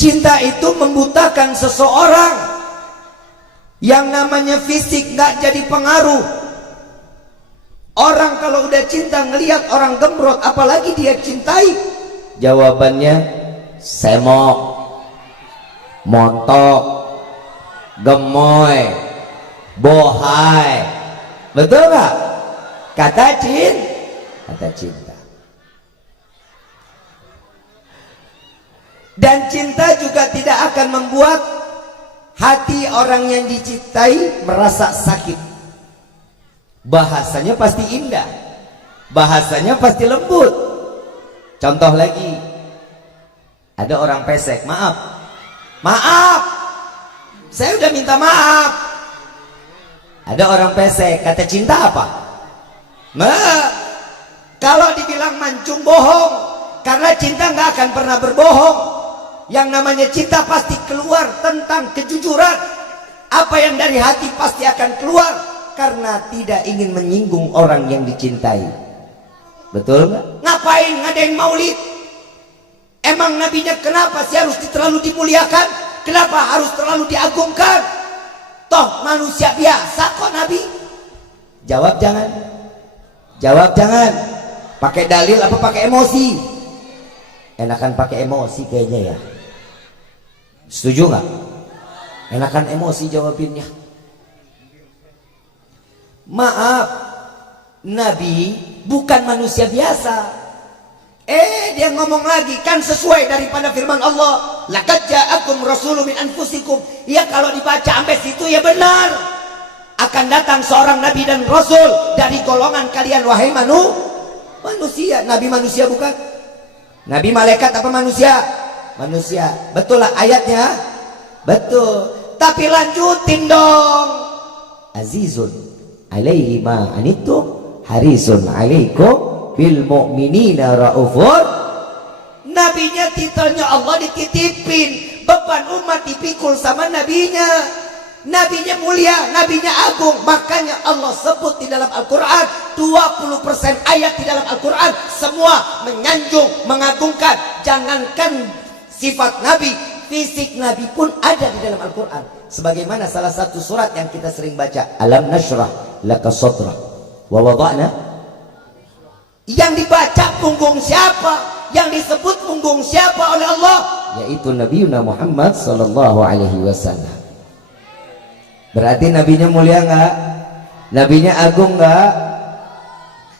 Cinta itu membutakan seseorang. Yang namanya fisik gak jadi pengaruh. Orang kalau udah cinta ngelihat orang gembrot, apalagi dia cintai, jawabannya semok, montok, gemoy, bohai. Betul gak? Kata cinta. Dan cinta juga tidak akan membuat hati orang yang dicintai merasa sakit. Bahasanya pasti indah, bahasanya pasti lembut. Contoh lagi, ada orang pesek, maaf, saya udah minta maaf. Ada orang pesek, kata cinta apa? Kalau dibilang mancung, bohong. Karena cinta nggak akan pernah berbohong. Yang namanya cinta pasti keluar tentang kejujuran. Apa yang dari hati pasti akan keluar, karena tidak ingin menyinggung orang yang dicintai. Betul nggak? Ngapain ngadain maulid? Emang nabinya kenapa sih harus terlalu dimuliakan? Kenapa harus terlalu diagungkan? Toh manusia biasa kok nabi. Jawab jangan. Pakai dalil apa pakai emosi? Enakan pakai emosi kayaknya ya. Setuju nggak? Enakan emosi jawabinnya. Maaf, nabi bukan manusia biasa. Dia ngomong lagi, kan sesuai daripada firman Allah, laqad ja'akum rasulun min anfusikum. Ya kalau dibaca sampai situ ya benar. Akan datang seorang nabi dan rasul dari golongan kalian wahai manusia. Nabi manusia bukan? Nabi malaikat apa manusia? Manusia. Betul lah ayatnya? Betul. Tapi lanjutin dong. Azizun alaihi ma anittum harisun alaikum bil mu'minina raufur. Nabinya titelnya Allah dititipin, beban umat dipikul sama nabinya. Nabinya mulia, nabinya agung. Makanya Allah sebut di dalam Al-Quran 20% ayat di dalam Al-Quran semua menyanjung, mengagungkan. Jangankan sifat nabi, fisik nabi pun ada di dalam Al-Quran. Sebagaimana salah satu surat yang kita sering baca, alam nashrah laka sadrak wa wada'na. Yang dibaca punggung siapa? Yang disebut punggung siapa oleh Allah? Yaitu Nabi Muhammad sallallahu alaihi wasallam. Berarti nabinya mulia nggak? Nabinya agung nggak?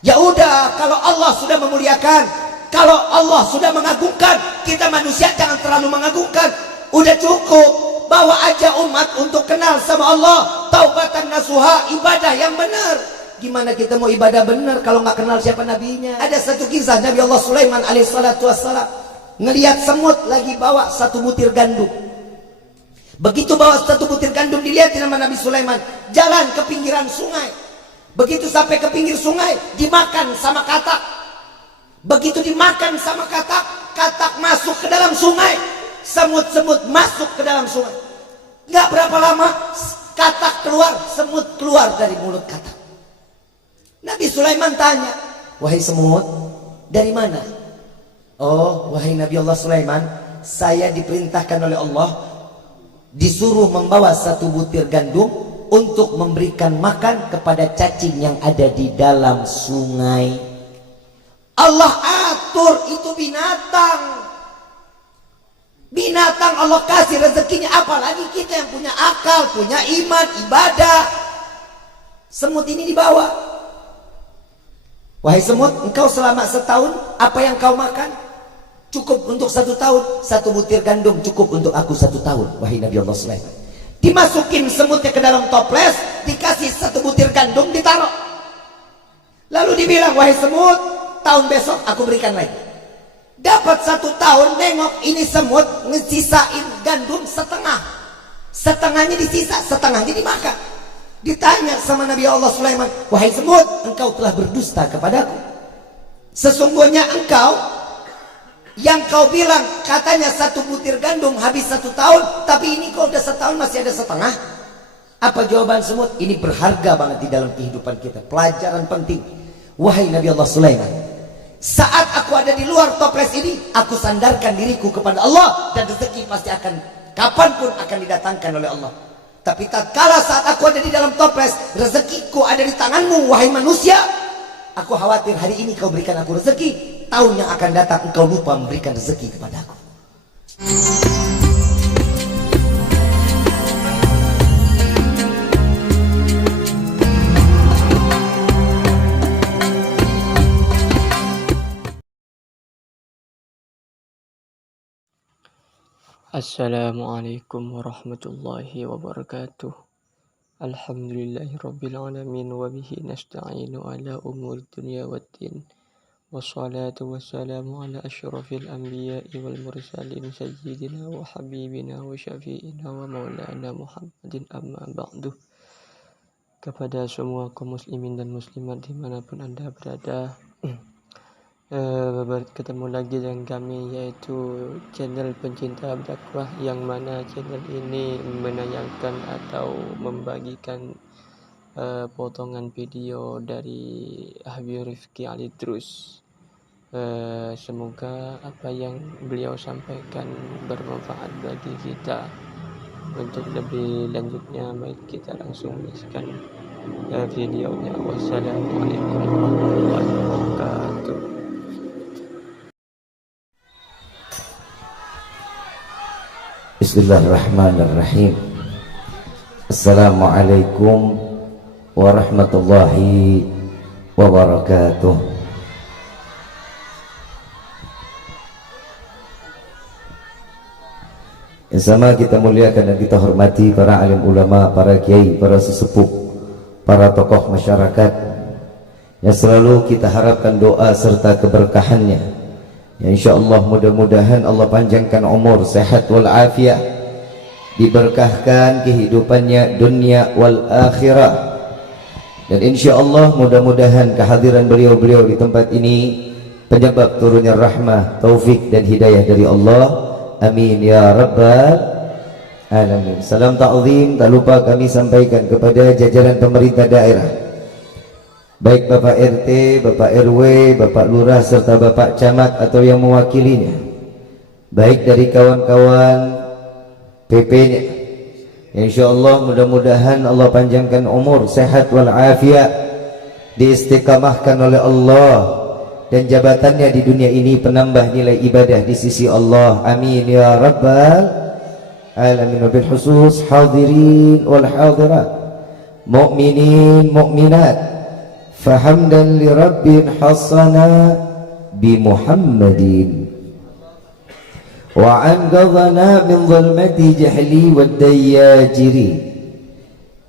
Ya udah, kalau Allah sudah memuliakan, kalau Allah sudah mengagungkan, kita manusia jangan terlalu mengagungkan. Udah cukup, bawa aja umat untuk kenal sama Allah. Taubatan nasuha, ibadah yang benar. Gimana kita mau ibadah benar kalau nggak kenal siapa nabinya? Ada satu kisah Nabi Allah Sulaiman alaihissalatu wassalam ngelihat semut lagi bawa satu butir gandum. Begitu bawa satu butir gandum, dilihat nama Nabi Sulaiman jalan ke pinggiran sungai. Begitu sampai ke pinggir sungai, dimakan sama katak. Begitu dimakan sama katak, katak masuk ke dalam sungai, semut-semut masuk ke dalam sungai. Nggak berapa lama, katak keluar, semut keluar dari mulut katak. Nabi Sulaiman tanya, wahai semut, dari mana? Oh, wahai Nabi Allah Sulaiman, saya diperintahkan oleh Allah, disuruh membawa satu butir gandum untuk memberikan makan kepada cacing yang ada di dalam sungai. Allah atur itu binatang. Binatang Allah kasih rezekinya, apalagi kita yang punya akal, punya iman, ibadah. Semut ini dibawa. Wahai semut, engkau selama setahun apa yang kau makan? Cukup untuk 1 tahun. 1 butir gandum cukup untuk aku 1 tahun. Wahai Nabi Allah Sulaiman. Dimasukin semutnya ke dalam toples, dikasih 1 butir gandum, ditaruh. Lalu dibilang, wahai semut, tahun besok aku berikan lagi. Dapat 1 tahun, nengok ini semut ngesisain gandum setengah. Setengahnya disisa, setengahnya dimakan. Ditanya sama Nabi Allah Sulaiman, wahai semut, engkau telah berdusta kepadaku. Sesungguhnya engkau yang kau bilang katanya 1 butir gandum habis 1 tahun, tapi ini kau udah setahun masih ada setengah. Apa jawaban semut? Ini berharga banget di dalam kehidupan kita, pelajaran penting. Wahai Nabi Allah Sulaiman, Saat aku ada di luar toples ini, aku sandarkan diriku kepada Allah, dan rezeki pasti akan kapanpun akan didatangkan oleh Allah. Tapi tatkala saat aku ada di dalam toples, rezekiku ada di tanganmu, wahai manusia. Aku khawatir hari ini kau berikan aku rezeki, tahun yang akan datang engkau lupa memberikan rezeki kepadaku. Assalamualaikum warahmatullahi wabarakatuh. Alhamdulillahi rabbil alamin wa bihi nasta'inu ala umuri dunya waddin. Wassalatu wassalamu ala asyrafil anbiya'i wal mursalin sayyidina wa habibina wa syafi'ina wa maulana Muhammadin, amma ba'du. Kepada semua kaum muslimin dan muslimat dimanapun anda berada, ketemu lagi dengan kami, yaitu channel pencinta berdakwah, yang mana channel ini menayangkan atau membagikan potongan video dari Habib Rifki Ali Drus. Semoga apa yang beliau sampaikan bermanfaat bagi kita. Untuk lebih lanjutnya, mari kita langsung menyaksikan videonya. Wassalamualaikum warahmatullahi wabarakatuh. Bismillahirrahmanirrahim. Assalamualaikum warahmatullahi wabarakatuh. Yang sama kita muliakan dan kita hormati para alim ulama, para kiai, para sesepuh, para tokoh masyarakat yang selalu kita harapkan doa serta keberkahannya. Ya, insyaallah mudah-mudahan Allah panjangkan umur, sehat wal afiat, diberkahkan kehidupannya dunia wal akhirah. Dan insyaallah mudah-mudahan kehadiran beliau-beliau di tempat ini penyebab turunnya rahmah, taufik dan hidayah dari Allah. Amin ya rabbal alamin. Salam ta'zim tak lupa kami sampaikan kepada jajaran pemerintah daerah, baik Bapak RT, Bapak RW, Bapak Lurah serta Bapak Camat atau yang mewakilinya, baik dari kawan-kawan PP-nya. Insyaallah mudah-mudahan Allah panjangkan umur, sehat wal afiat, diistiqamahkan oleh Allah, dan jabatannya di dunia ini penambah nilai ibadah di sisi Allah. Amin ya rabbal alamin. Bil khusus hadirin wal hadirat, mu'minin mu'minat, fahamdan li rabbin hasana bi Muhammadin wa anqadhana min dhulmati jahli wad dayajiri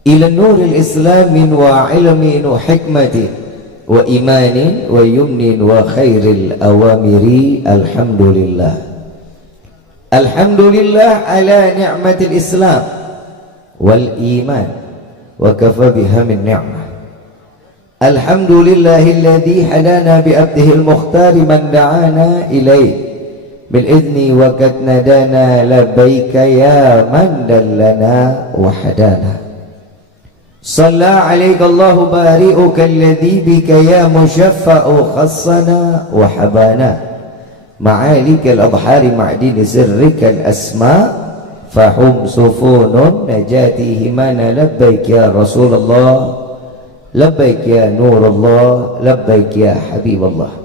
ila nuril islamin wa ilmin wa hikmatin wa imanin wa yumnin wa khairil awamiri. Alhamdulillah, alhamdulillah ala ni'matil islam wal iman wa kafa biha min ni'mah. Alhamdulillahilladzi hadana bi abdihil mukhtari man da'ana ilaih bil idzni wa kad nadana labbaika ya man dallana wa hadana. Shalla alaika Allahu bari'uka alladzi bika ya musyaffa'u khassana wa habana ma'alikal adhari ma'dini sirrikal asma fahum sufunun najati himana labbaik ya Rasulullah, labbaik ya Nurullah, labbaik ya Habiballah.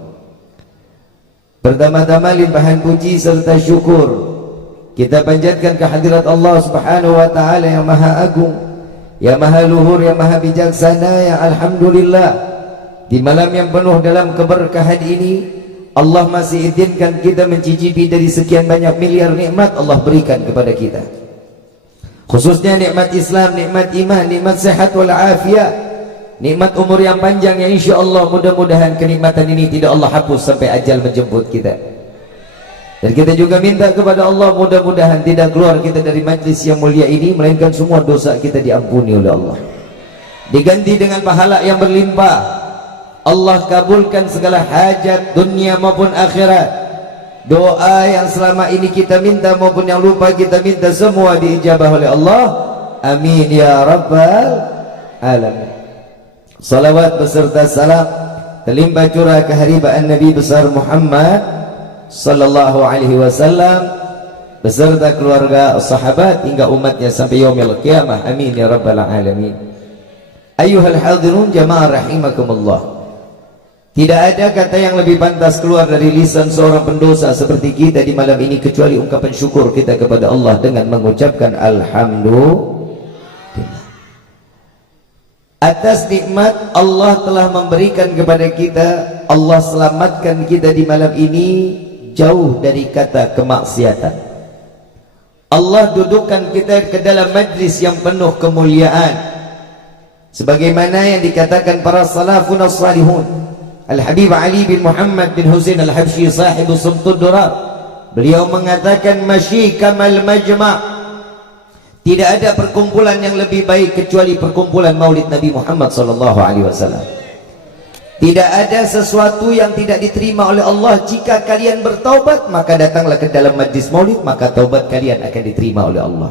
Pertama-tama limpahan puji serta syukur kita panjatkan kehadirat Allah Subhanahu wa taala yang maha agung, yang maha luhur, yang maha bijaksana, yang alhamdulillah di malam yang penuh dalam keberkahan ini Allah masih izinkan kita mencicipi dari sekian banyak miliar nikmat Allah berikan kepada kita, khususnya nikmat Islam, nikmat iman, nikmat sehat wal afiat, nikmat umur yang panjang yang insyaallah mudah-mudahan kenikmatan ini tidak Allah hapus sampai ajal menjemput kita. Dan kita juga minta kepada Allah mudah-mudahan tidak keluar kita dari majlis yang mulia ini melainkan semua dosa kita diampuni oleh Allah, diganti dengan pahala yang berlimpah. Allah kabulkan segala hajat dunia maupun akhirat. Doa yang selama ini kita minta maupun yang lupa kita minta semua diijabah oleh Allah. Amin ya rabbal alamin. Salawat beserta salam terlimpah curah keharibaan Nabi besar Muhammad sallallahu alaihi wasallam beserta keluarga, sahabat hingga umatnya sampai yaumil qiyamah. Amin ya rabbal alamin. Ayyuhal hadirun jamaah rahimakumullah. Tidak ada kata yang lebih pantas keluar dari lisan seorang pendosa seperti kita di malam ini kecuali ungkapan syukur kita kepada Allah dengan mengucapkan alhamdulillah atas nikmat Allah telah memberikan kepada kita. Allah selamatkan kita di malam ini jauh dari kata kemaksiatan. Allah dudukkan kita ke dalam majlis yang penuh kemuliaan sebagaimana yang dikatakan para salafun as-salihun. Al-Habib Ali bin Muhammad bin Husain Al-Habsyi sahibu Sumtud Durar, beliau mengatakan masyi kamal majma', tidak ada perkumpulan yang lebih baik kecuali perkumpulan maulid Nabi Muhammad sallallahu alaihi wasallam. Tidak ada sesuatu yang tidak diterima oleh Allah. Jika kalian bertaubat maka datanglah ke dalam majlis maulid, maka taubat kalian akan diterima oleh Allah.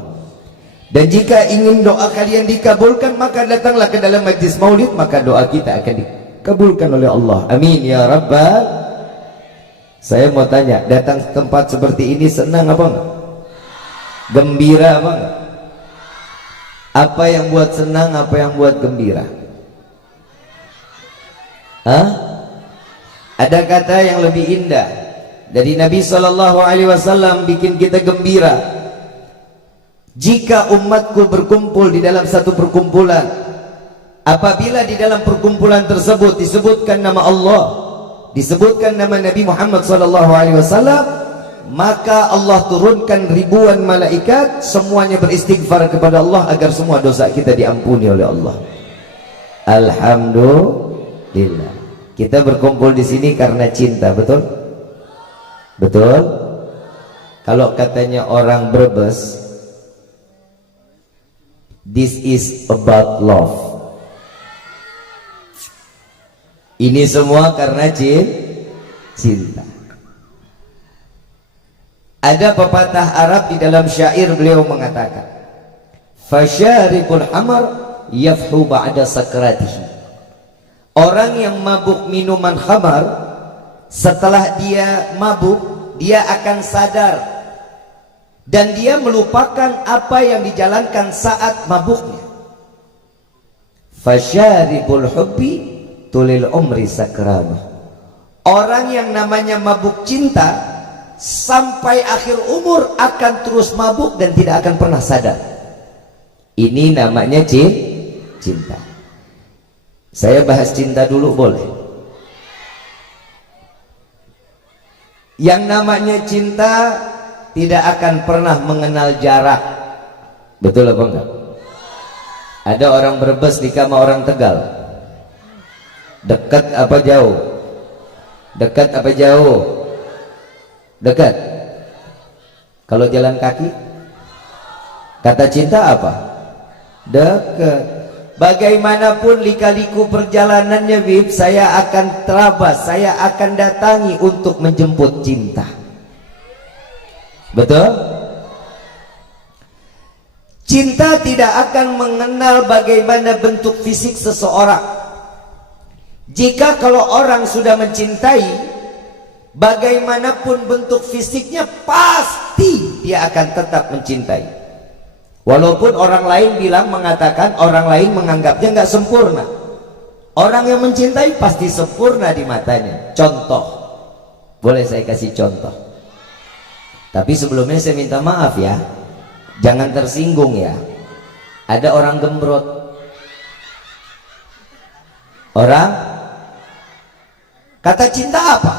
Dan jika ingin doa kalian dikabulkan maka datanglah ke dalam majlis maulid, maka doa kita akan dikabulkan oleh Allah. Amin ya rabbal. Saya mau tanya, datang ke tempat seperti ini senang apa enggak? Gembira apa enggak? Apa yang buat senang, apa yang buat gembira? Hah? Ada kata yang lebih indah dari Nabi sallallahu alaihi wasallam bikin kita gembira. Jika umatku berkumpul di dalam satu perkumpulan, apabila di dalam perkumpulan tersebut disebutkan nama Allah, disebutkan nama Nabi Muhammad SAW, maka Allah turunkan ribuan malaikat, semuanya beristighfar kepada Allah agar semua dosa kita diampuni oleh Allah. Alhamdulillah. Kita berkumpul di sini karena cinta, betul? Betul? Kalau katanya orang Brebes, this is about love. Ini semua karena cinta. Ada pepatah Arab di dalam syair, beliau mengatakan, fasyaribul hamar yafhu ba'da sakratihi. Orang yang mabuk minuman khamar, setelah dia mabuk dia akan sadar dan dia melupakan apa yang dijalankan saat mabuknya. Fasyaribul hubbi tulil umri sakranah. Orang yang namanya mabuk cinta sampai akhir umur akan terus mabuk dan tidak akan pernah sadar. Ini namanya cinta. Saya bahas cinta dulu boleh? Yang namanya cinta tidak akan pernah mengenal jarak. Betul apa enggak? Ada orang Brebes nikah sama orang Tegal. Dekat apa jauh? Dekat apa jauh? Dekat. Kalau jalan kaki? Kata cinta apa? Dekat. Bagaimanapun lika-liku perjalanannya, Bib, saya akan terabas, saya akan datangi untuk menjemput cinta. Betul? Cinta tidak akan mengenal bagaimana bentuk fisik seseorang. Jika kalau orang sudah mencintai, bagaimanapun bentuk fisiknya pasti dia akan tetap mencintai. Walaupun orang lain mengatakan, orang lain menganggapnya nggak sempurna. Orang yang mencintai pasti sempurna di matanya. Contoh, boleh saya kasih contoh? Tapi sebelumnya saya minta maaf ya, jangan tersinggung ya. Ada orang gembrot, orang kata cinta apa?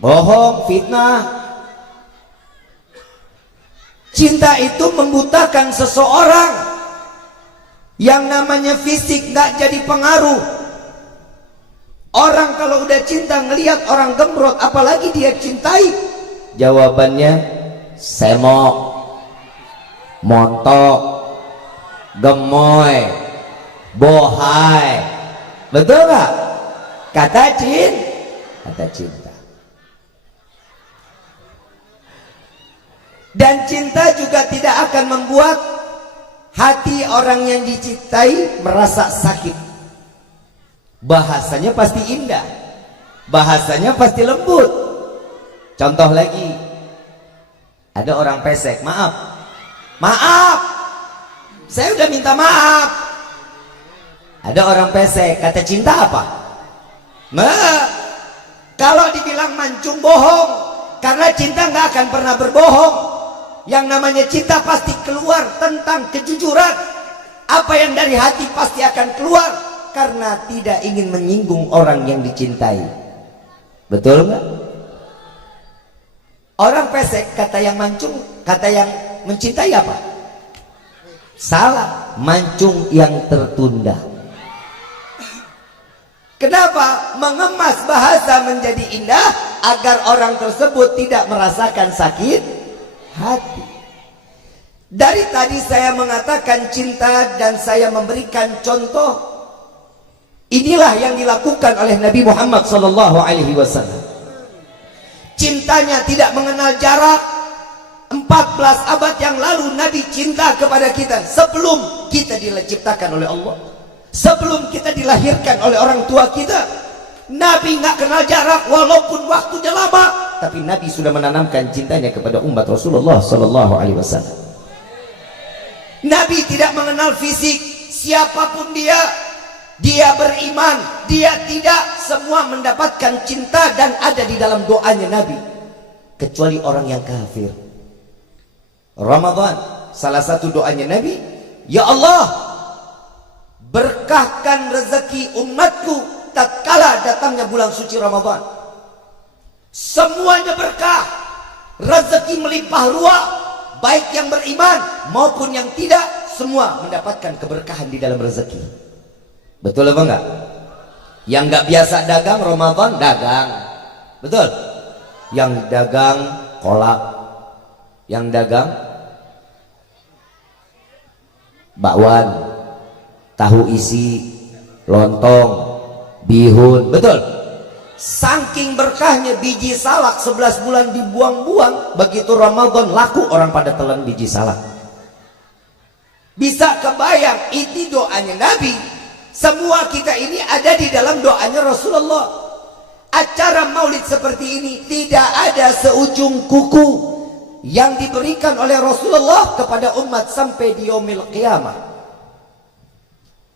Bohong, fitnah. Cinta itu membutakan seseorang. Yang namanya fisik nggak jadi pengaruh. Orang kalau udah cinta ngelihat orang gembrot, apalagi dia cintai, jawabannya semok, montok, gemoy, bohai. Betul nggak? Kata cinta. Dan cinta juga tidak akan membuat hati orang yang dicintai merasa sakit. bahasanya pasti indah, bahasanya pasti lembut. Contoh lagi, ada orang pesek, maaf, saya udah minta maaf. Ada orang pesek, kata cinta apa? Kalau dibilang mancung, bohong, karena cinta nggak akan pernah berbohong. Yang namanya cinta pasti keluar tentang kejujuran. Apa yang dari hati pasti akan keluar, karena tidak ingin menyinggung orang yang dicintai. Betul nggak? Orang pesek, kata yang mancung, kata yang mencintai apa? Salah, mancung yang tertunda. Kenapa? Mengemas bahasa menjadi indah agar orang tersebut tidak merasakan sakit hati. Dari tadi saya mengatakan cinta dan saya memberikan contoh. Inilah yang dilakukan oleh Nabi Muhammad SAW. Cintanya tidak mengenal jarak. 14 abad yang lalu Nabi cinta kepada kita sebelum kita diciptakan oleh Allah. Sebelum kita dilahirkan oleh orang tua kita, Nabi nggak kenal jarak walaupun waktunya lama, tapi Nabi sudah menanamkan cintanya kepada umat Rasulullah Sallallahu Alaihi Wasallam. Nabi tidak mengenal fisik, siapapun dia beriman, dia tidak, semua mendapatkan cinta dan ada di dalam doanya Nabi, kecuali orang yang kafir. Ramadan, salah satu doanya Nabi, ya Allah, berkahkan rezeki umatku tatkala datangnya bulan suci Ramadan. Semuanya berkah, rezeki melimpah ruah, baik yang beriman maupun yang tidak, semua mendapatkan keberkahan di dalam rezeki. Betul apa enggak? Yang enggak biasa dagang Ramadan dagang, betul? Yang dagang kolak, yang dagang bakwan, tahu isi, lontong, bihun, betul? Saking berkahnya biji salak 11 bulan dibuang-buang, begitu Ramadan laku orang pada telan biji salak. Bisa kebayang, ini doanya Nabi. Semua kita ini ada di dalam doanya Rasulullah. Acara maulid seperti ini tidak ada seujung kuku yang diberikan oleh Rasulullah kepada umat sampai di yaumil qiyamah.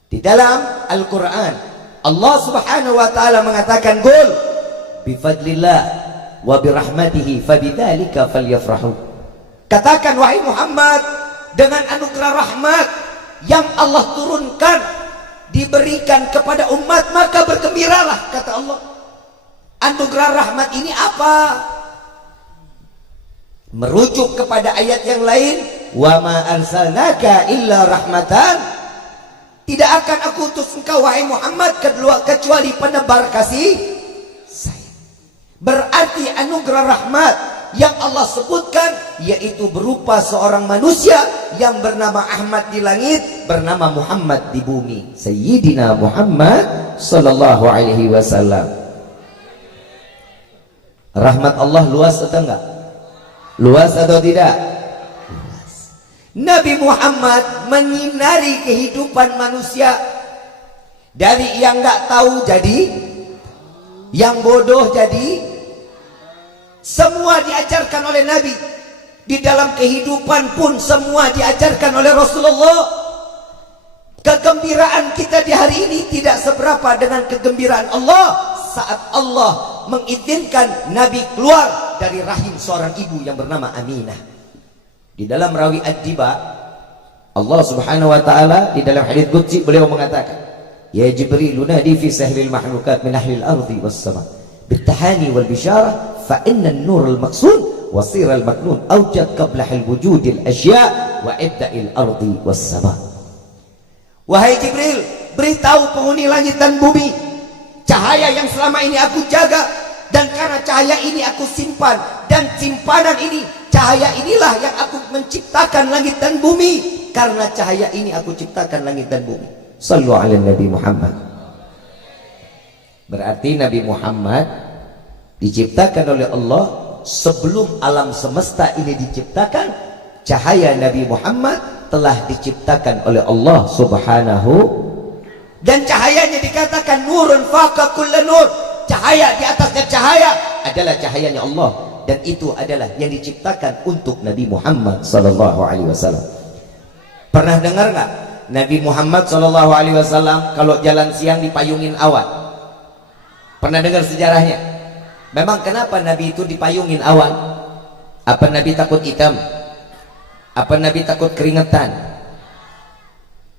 Di dalam Al-Quran Allah subhanahu wa ta'ala mengatakan, Qul bifadlillah wa birahmatihi fabidzalika falyafrahu. Katakan wahai Muhammad, dengan anugerah rahmat yang Allah turunkan diberikan kepada umat maka bergembiralah, kata Allah. Anugerah rahmat ini apa? Merujuk kepada ayat yang lain, wa ma arsalnaka illa rahmatan. Tidak akan aku utus engkau wahai Muhammad kecuali penebar kasih sayang. Berarti anugerah rahmat yang Allah sebutkan yaitu berupa seorang manusia yang bernama Ahmad di langit, bernama Muhammad di bumi, Sayyidina Muhammad sallallahu alaihi wasallam. Rahmat Allah luas atau enggak? Luas atau tidak? Nabi Muhammad menyinari kehidupan manusia, dari yang nggak tahu jadi, yang bodoh jadi, semua diajarkan oleh Nabi. Di dalam kehidupan pun semua diajarkan oleh Rasulullah. Kegembiraan kita di hari ini tidak seberapa dengan kegembiraan Allah saat Allah mengizinkan Nabi keluar dari rahim seorang ibu yang bernama Aminah. Di dalam rawi Ad-Diba, Allah subhanahu wa ta'ala di dalam hadits qudsi beliau mengatakan, ya Jibril nadi fi sahril mahlukat min ahlil ardi was sama bitahani wal bisyarah fa inna an-nur al-maqsud wasir al-maknun awjad qabla al-wujud al-ashya' wa ibda'il ardi was sama. Wahai Jibril, beritahu penghuni langit dan bumi, cahaya yang selama ini aku jaga, dan karena cahaya ini aku simpan, dan simpanan ini, cahaya inilah yang aku menciptakan langit dan bumi. Karena cahaya ini aku ciptakan langit dan bumi. Sallu ala Nabi Muhammad. Berarti Nabi Muhammad diciptakan oleh Allah sebelum alam semesta ini diciptakan. Cahaya Nabi Muhammad telah diciptakan oleh Allah subhanahu Dan cahayanya dikatakan nurun faqa kulla nur. Cahaya di atasnya cahaya adalah cahayanya Allah, dan itu adalah yang diciptakan untuk Nabi Muhammad sallallahu alaihi wasallam. Pernah dengar nggak Nabi Muhammad sallallahu alaihi wasallam kalau jalan siang dipayungin awan? Pernah dengar sejarahnya? Memang kenapa Nabi itu dipayungin awan? Apa Nabi takut hitam? Apa Nabi takut keringetan?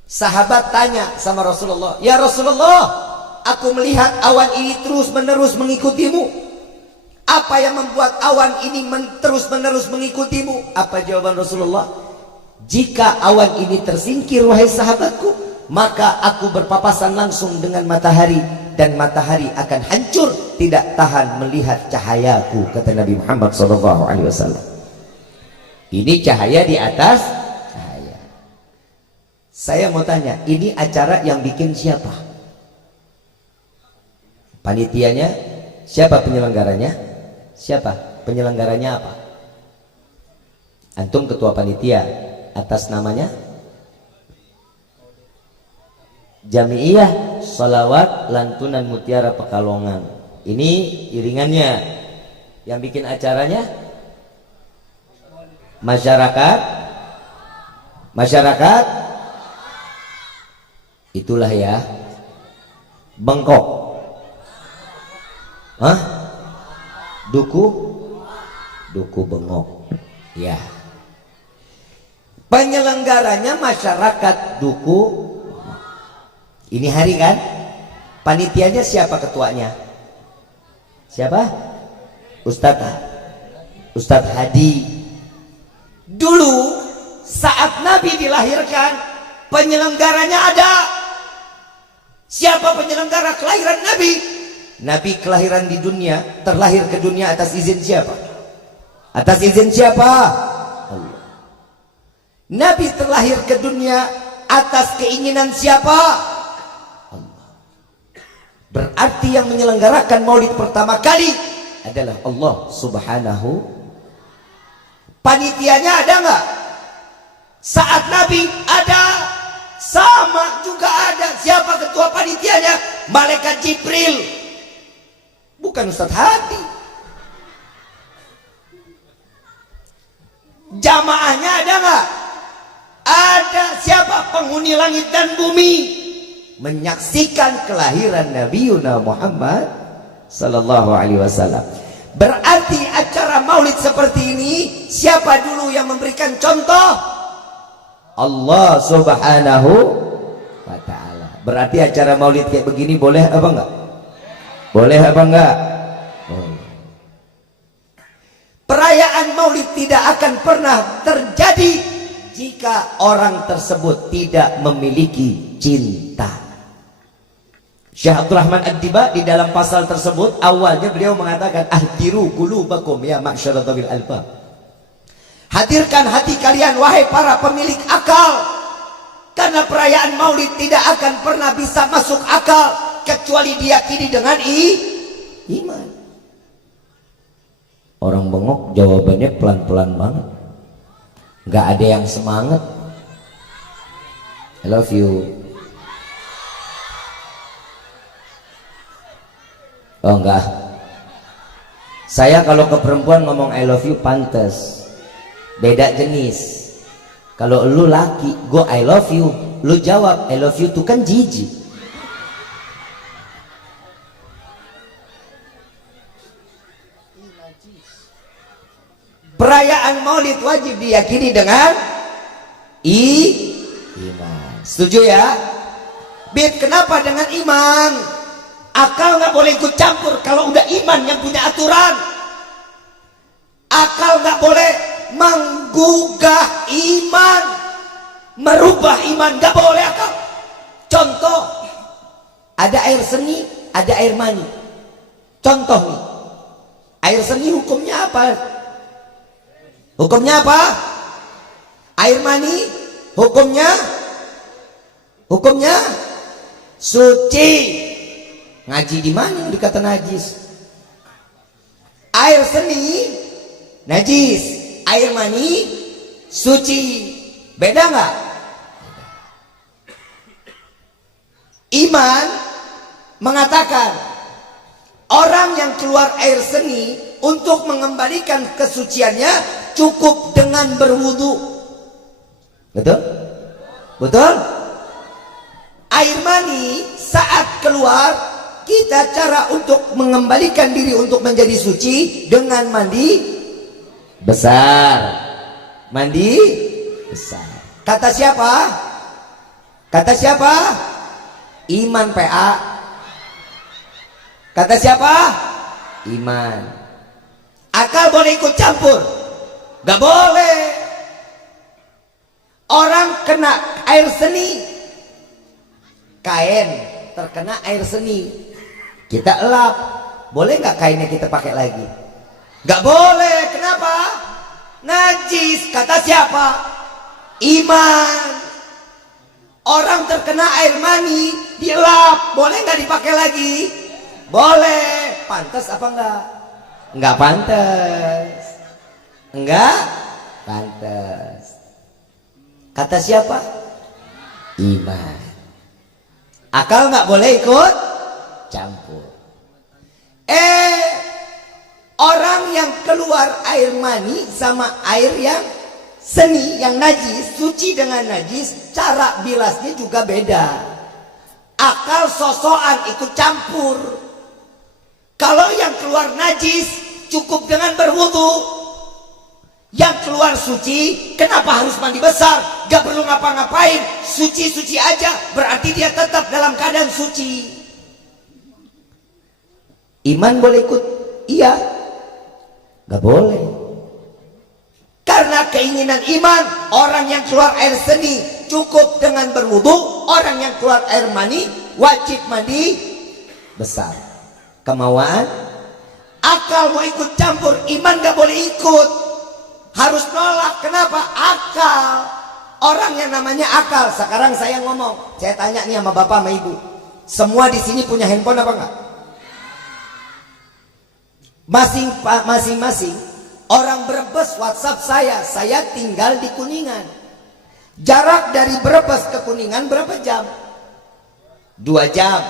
Sahabat tanya sama Rasulullah, "Ya Rasulullah, aku melihat awan ini terus menerus mengikutimu. Apa yang membuat awan ini terus menerus mengikutimu?" Apa jawaban Rasulullah? "Jika awan ini tersingkir, wahai sahabatku, maka aku berpapasan langsung dengan matahari, dan matahari akan hancur, tidak tahan melihat cahayaku," kata Nabi Muhammad SAW. Ini cahaya di atas cahaya. Saya mau tanya, ini acara yang bikin siapa? Panitianya? Siapa penyelenggaranya? Siapa? Penyelenggaranya apa? Antum ketua panitia. Atas namanya? Jami'iyah Sholawat Lantunan Mutiara Pekalongan. Ini iringannya. Yang bikin acaranya? Masyarakat. Masyarakat. Itulah ya. Bengkok. Hah? Duku? Duku bengok. Ya. Penyelenggaranya masyarakat Duku. Ini hari kan? Panitianya siapa ketuanya? Siapa? Ustadz Hadi. Dulu saat Nabi dilahirkan, penyelenggaranya ada. Siapa penyelenggara kelahiran Nabi? Nabi kelahiran di dunia, terlahir ke dunia atas izin siapa? Atas izin siapa? Allah. Nabi terlahir ke dunia atas keinginan siapa? Allah. Berarti yang menyelenggarakan maulid pertama kali adalah Allah Subhanahu. Panitianya ada nggak? Saat Nabi ada, sama juga ada. Siapa ketua panitianya? Malaikat Jibril, bukan Ustadz Hadi. Jamaahnya ada nggak? Ada. Siapa? Penghuni langit dan bumi menyaksikan kelahiran Nabi Muhammad sallallahu alaihi wasallam. Berarti acara maulid seperti ini, siapa dulu yang memberikan contoh? Allah Subhanahu wa ta'ala. Berarti acara maulid kayak begini boleh apa enggak? Boleh apa enggak? Boleh. Perayaan maulid tidak akan pernah terjadi jika orang tersebut tidak memiliki cinta. Syekh Abdul Rahman Ad-Diba di dalam pasal tersebut awalnya beliau mengatakan, ahdiru qulubakum ya ma'syaratul albab. Hadirkan hati kalian wahai para pemilik akal, karena perayaan maulid tidak akan pernah bisa masuk akal kecuali diyakini dengan iman. Orang bengok jawabannya pelan-pelan banget, nggak ada yang semangat. I love you. Oh enggak. Saya kalau ke perempuan ngomong I love you pantas. Beda jenis. Kalau lu laki, go I love you, lu jawab I love you tuh kan jijik. Perayaan maulid wajib diyakini dengan iman. Setuju ya? Bid, kenapa dengan iman? Akal nggak boleh ikut campur kalau udah iman yang punya aturan. Akal nggak boleh menggugah iman, merubah iman, nggak boleh akal. Contoh, ada air seni, ada air mani. Contoh nih, air seni hukumnya apa? Hukumnya apa? Air mani hukumnya suci. Ngaji di mana dikata najis? Air seni najis, air mani suci. Beda nggak? Iman mengatakan orang yang keluar air seni untuk mengembalikan kesuciannya cukup dengan berwudu. Betul? Betul? Air mani saat keluar, kita cara untuk mengembalikan diri untuk menjadi suci dengan mandi besar. Mandi besar. Kata siapa? Kata siapa? Iman PA. Kata siapa? Iman. Akal boleh ikut campur? Gak boleh. Orang kena air seni, kain terkena air seni, kita elap, boleh nggak kainnya kita pakai lagi? Nggak boleh. Kenapa? Najis. Kata siapa? Iman. Orang terkena air mani dielap, boleh nggak dipakai lagi? Boleh. Pantas apa enggak? Enggak pantas. Enggak pantas. Kata siapa? Iman. Akal nggak boleh ikut campur. Orang yang keluar air mani sama air yang seni, yang najis, suci dengan najis, cara bilasnya juga beda. Akal sosokan ikut campur. Kalau yang keluar najis cukup dengan berwudu. Yang keluar suci, kenapa harus mandi besar? Gak perlu ngapa-ngapain, suci-suci aja, berarti dia tetap dalam keadaan suci. Iman boleh ikut? Iya. Gak boleh. Karena keinginan iman, orang yang keluar air seni cukup dengan berwudu, orang yang keluar air mani wajib mandi besar. Kemauan, akal mau ikut campur, iman gak boleh ikut. Harus nolak. Kenapa? Akal. Orang yang namanya akal. Sekarang saya ngomong, saya tanya nih sama bapak sama ibu, semua di sini punya handphone apa enggak? Masing-masing orang Brebes WhatsApp saya tinggal di Kuningan. Jarak dari Brebes ke Kuningan berapa jam? 2 jam.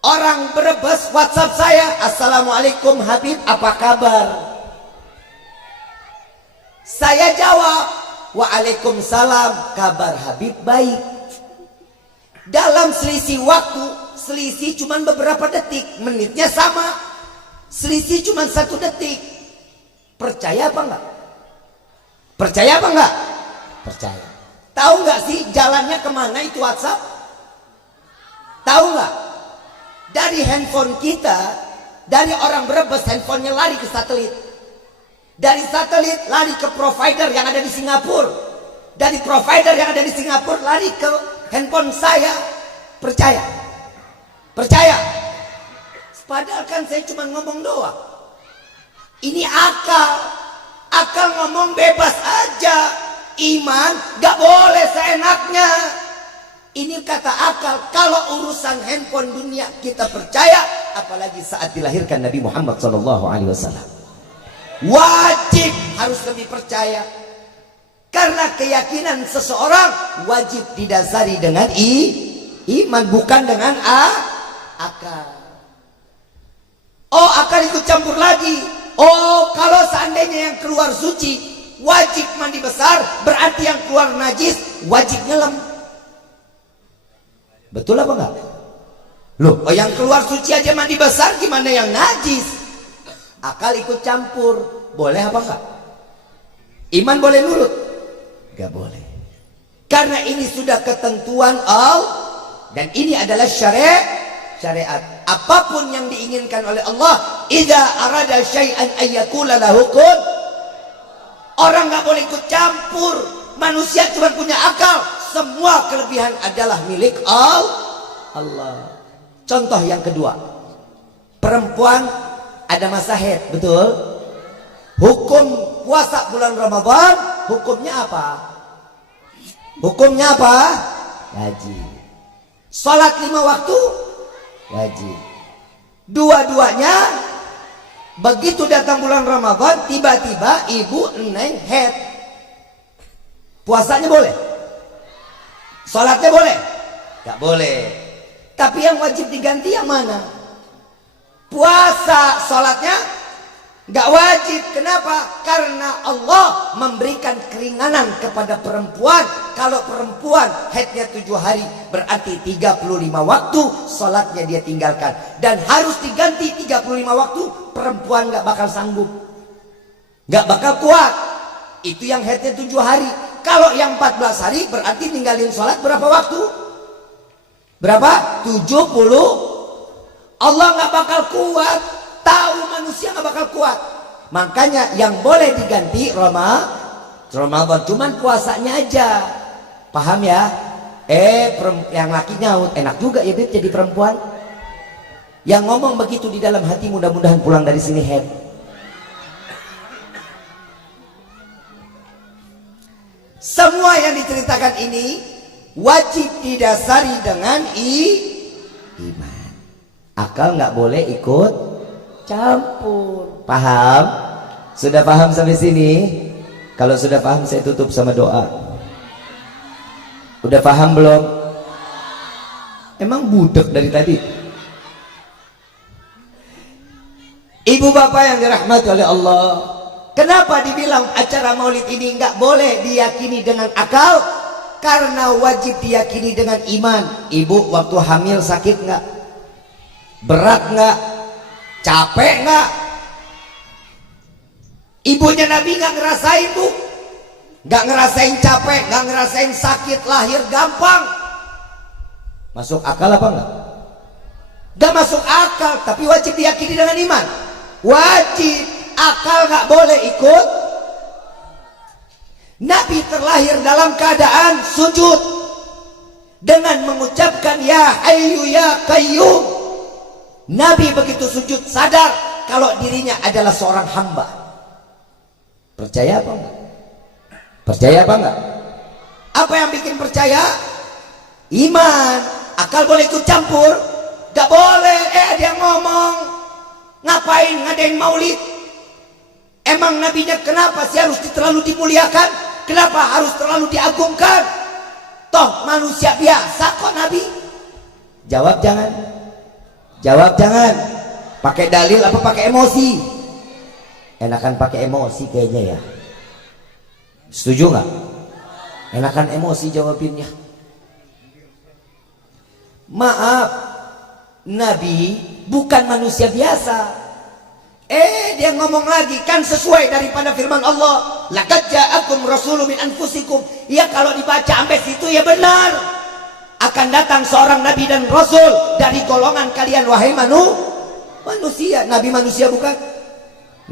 Orang Brebes WhatsApp saya, Assalamualaikum Habib, apa kabar? Saya jawab, Waalaikumsalam, kabar Habib baik. Dalam selisih waktu, selisih cuma beberapa detik, menitnya sama, selisih cuma 1 detik. Percaya apa enggak? Percaya apa enggak? Percaya. Tahu enggak sih jalannya kemana itu WhatsApp? Tahu enggak? Dari handphone kita, dari orang Brebes handphonenya lari ke satelit. Dari satelit lari ke provider yang ada di Singapura. Dari provider yang ada di Singapura lari ke handphone saya. Percaya? Percaya? Padahal kan saya cuma ngomong doang. Ini akal. Akal ngomong bebas aja. Iman gak boleh seenaknya. Ini kata akal. Kalau urusan handphone dunia kita percaya, apalagi saat dilahirkan Nabi Muhammad SAW. Wajib harus lebih percaya. Karena keyakinan seseorang wajib didasari dengan iman, bukan dengan akal. Oh, akal ikut campur lagi. Oh, kalau seandainya yang keluar suci wajib mandi besar, berarti yang keluar najis wajib nyelam. Betul apa enggak? Loh, oh yang keluar suci aja mandi besar, gimana yang najis? Akal ikut campur, boleh apa enggak? Iman boleh nurut? Gak boleh. Karena ini sudah ketentuan Allah, dan ini adalah syariat. Apapun yang diinginkan oleh Allah, idza arada syai'an ayyakula lahu kun. Orang gak boleh ikut campur. Manusia cuma punya akal. Semua kelebihan adalah milik Allah. Contoh yang kedua, perempuan ada masa haid, betul? Hukum puasa bulan Ramadan, hukumnya apa? Hukumnya apa? Wajib. Salat 5 waktu, wajib. Dua-duanya, begitu datang bulan Ramadan, tiba-tiba ibu neng haid. Puasanya boleh? Salatnya boleh? Gak boleh. Tapi yang wajib diganti yang mana? Puasa, sholatnya gak wajib. Kenapa? Karena Allah memberikan keringanan kepada perempuan. Kalau perempuan haidnya 7 hari, berarti 35 waktu sholatnya dia tinggalkan. Dan harus diganti 35 waktu. Perempuan gak bakal sanggup, gak bakal kuat. Itu yang haidnya 7 hari. Kalau yang 14 hari berarti ninggalin sholat berapa waktu? Berapa? 70. Allah gak bakal kuat. Tahu manusia gak bakal kuat. Makanya yang boleh diganti Ramadan, cuman puasanya aja. Paham ya? Yang laki nyaut, enak juga ya Beb jadi perempuan. Yang ngomong begitu di dalam hati mudah-mudahan pulang dari sini head. Semua yang diceritakan ini wajib didasari dengan iman. Akal nggak boleh ikut campur. Paham? Sudah paham sampai sini? Kalau sudah paham saya tutup sama doa. Udah paham belum? Emang budak dari tadi? Ibu bapak yang dirahmati oleh Allah, kenapa dibilang acara maulid ini nggak boleh diyakini dengan akal? Karena wajib diyakini dengan iman. Ibu waktu hamil sakit nggak? Berat nggak? Capek nggak? Ibunya Nabi nggak ngerasain bu? Nggak ngerasain capek, nggak ngerasain sakit, lahir gampang. Masuk akal apa enggak? Nggak masuk akal, tapi wajib diyakini dengan iman. Wajib. Akal nggak boleh ikut. Nabi terlahir dalam keadaan sujud dengan mengucapkan ya hayyu ya qayyum. Nabi begitu sujud sadar kalau dirinya adalah seorang hamba. Percaya apa enggak? Percaya apa enggak? Apa yang bikin percaya? Iman. Akal boleh ikut campur? Gak boleh. Dia ngomong ngapain ngadain maulid? Emang nabinya kenapa sih harus terlalu dimuliakan? Kenapa harus terlalu diagungkan? Toh manusia biasa kok Nabi. Jawab jangan. Jawab jangan. Pakai dalil apa pakai emosi? Enakan pakai emosi kayaknya ya. Setuju nggak? Enakan emosi jawabinnya. Maaf, Nabi bukan manusia biasa. Dia ngomong lagi, kan sesuai daripada firman Allah, laqad ja'akum rasulun min anfusikum. Ya kalau dibaca sampai situ ya benar. Akan datang seorang nabi dan rasul dari golongan kalian wahai manusia. Nabi manusia bukan?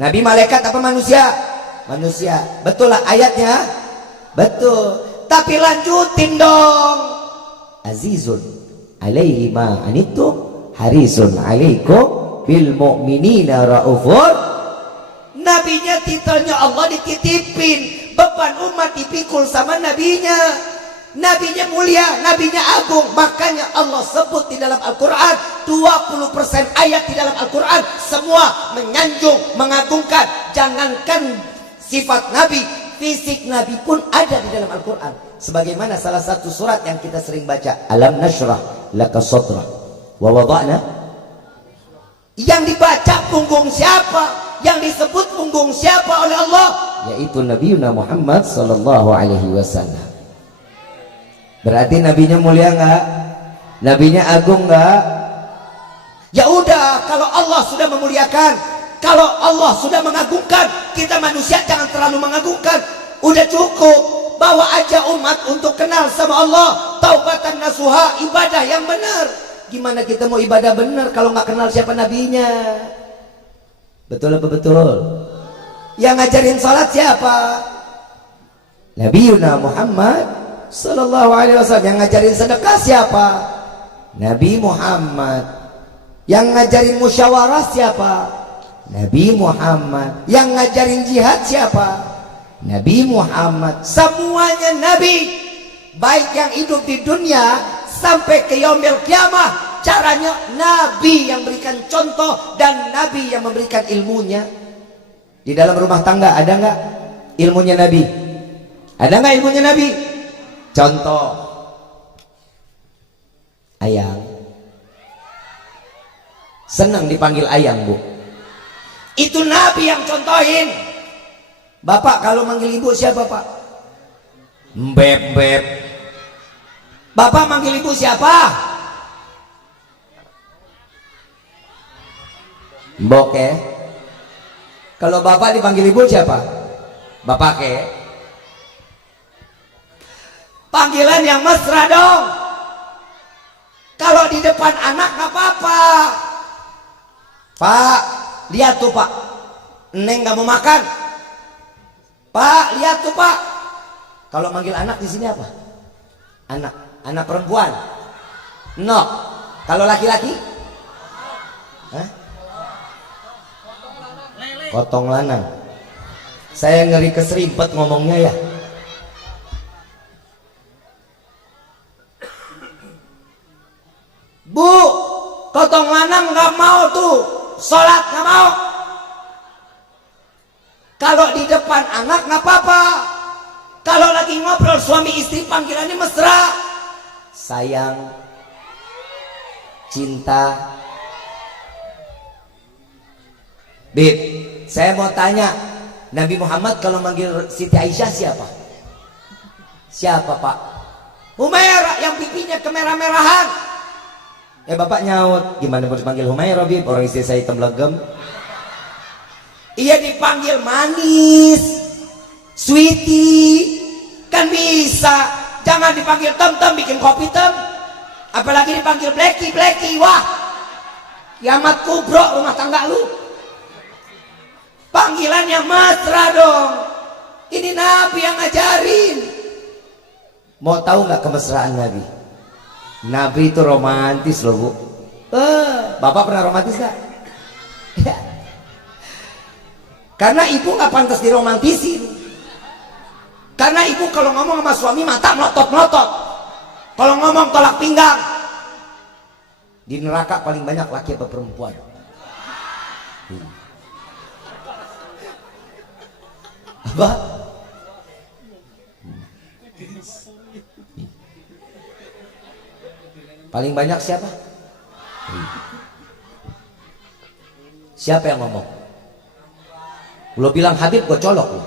Nabi malaikat apa manusia? Manusia. Betul lah ayatnya? Betul. Tapi lanjutin dong. Azizun alaihi ma anittum harisun alaikum bil mu'minina raufur. Nabinya titelnya Allah dititipin, beban umat dipikul sama nabinya. Nabinya mulia, nabinya agung. Makanya Allah sebut di dalam Al-Quran 20% ayat di dalam Al-Quran semua menyanjung, mengagungkan. Jangankan sifat nabi, fisik nabi pun ada di dalam Al-Quran. Sebagaimana salah satu surat yang kita sering baca, alam nashrah laka sadra wa wada'na. Yang dibaca punggung siapa? Yang disebut punggung siapa oleh Allah? Yaitu Nabiuna Muhammad sallallahu alaihi wasallam. Berarti nabinya mulia enggak? Nabinya agung enggak? Ya udah, kalau Allah sudah memuliakan, kalau Allah sudah mengagungkan, kita manusia jangan terlalu mengagungkan. Udah cukup, bawa aja umat untuk kenal sama Allah. Taubatan nasuha, ibadah yang benar. Gimana kita mau ibadah benar kalau nggak kenal siapa nabinya? Betul apa betul? Yang ngajarin sholat siapa? Nabiuna Muhammad sallallahu alaihi wasallam. Yang ngajarin sedekah siapa? Nabi Muhammad. Yang ngajarin musyawarah siapa? Nabi Muhammad. Yang ngajarin jihad siapa? Nabi Muhammad. Semuanya nabi, baik yang hidup di dunia sampai ke yaumil kiamah. Caranya nabi yang berikan contoh dan nabi yang memberikan ilmunya. Di dalam rumah tangga ada nggak ilmunya nabi? Ada nggak ilmunya nabi? Contoh, Ayang. Senang dipanggil ayang, Bu. Itu Nabi yang contohin. Bapak kalau manggil ibu siapa, Pak? Mbep, mbep. Bapak manggil ibu siapa? Mbok ya. Kalau bapak dipanggil ibu siapa? Bapak ke. Panggilan yang mesra dong. Kalau di depan anak nggak apa-apa. Pak, lihat tuh Pak, Neng nggak mau makan. Pak, lihat tuh Pak. Kalau manggil anak di sini apa? Anak perempuan. No. Kalau laki-laki? Hah? Kotong lanang. Saya ngeri keserimpet ngomongnya ya. Bu, kotong lanang nggak mau tuh sholat, nggak mau. Kalau di depan anak nggak apa-apa. Kalau lagi ngobrol suami istri panggilannya mesra. Sayang, cinta. Bib, saya mau tanya, Nabi Muhammad kalau manggil Siti Aisyah siapa? Siapa Pak? Humairah yang pipinya kemerah-merahan. Bapak nyaut, gimana mau dipanggil Humairah, Bib? Orang istri saya hitam legem. Iya dipanggil manis, sweetie, kan bisa. Jangan dipanggil tem-tem bikin kopi tem. Apalagi dipanggil blackie, wah, kiamat kubro rumah tangga lu. Panggilannya mesra dong. Ini Nabi yang ngajarin. Mau tahu nggak kemesraan Nabi? Nabi itu romantis loh, Bu. Bapak pernah romantis nggak? Karena ibu nggak pantas diromantisin. Karena ibu kalau ngomong sama suami mata melotot-melotot. Kalau ngomong tolak pinggang. Di neraka paling banyak laki atau perempuan? Apa? Paling banyak siapa? Siapa yang ngomong? Lo bilang Habib, gue colok lo.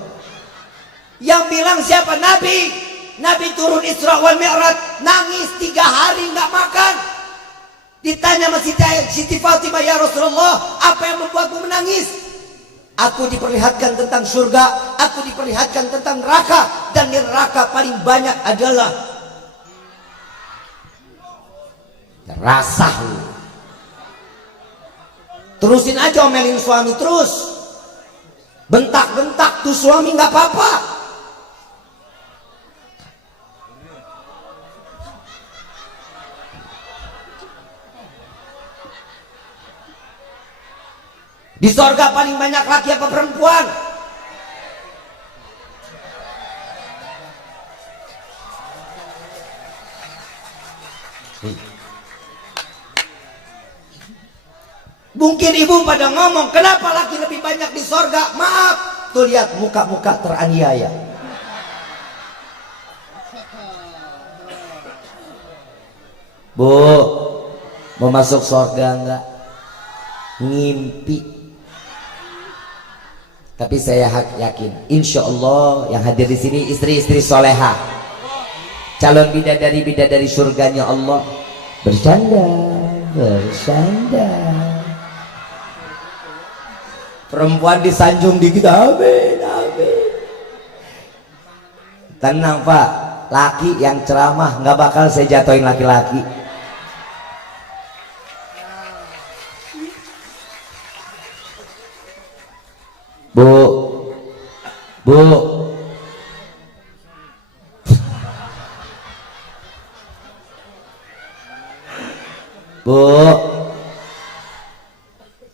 Yang bilang siapa? Nabi. Nabi turun Isra wal Mi'raj, nangis 3 hari nggak makan. Ditanya sama Siti Fatimah, ya Rasulullah, apa yang membuatmu menangis? Aku diperlihatkan tentang surga, aku diperlihatkan tentang neraka, dan di neraka paling banyak adalah rasa. Terusin aja omelin suami terus. Bentak-bentak tuh suami nggak apa-apa. Di sorga paling banyak laki apa perempuan? Mungkin ibu pada ngomong, kenapa laki lebih banyak di sorga? Maaf, tuh lihat muka-muka teraniaya. Bu, mau masuk sorga enggak? Ngimpi. Tapi saya yakin, insya Allah yang hadir di sini istri-istri soleha, calon bidadari surganya Allah. Bercanda. Perempuan disanjung dikit, amin. Tenang Pak, laki yang ceramah nggak bakal saya jatuhin laki-laki. Bu,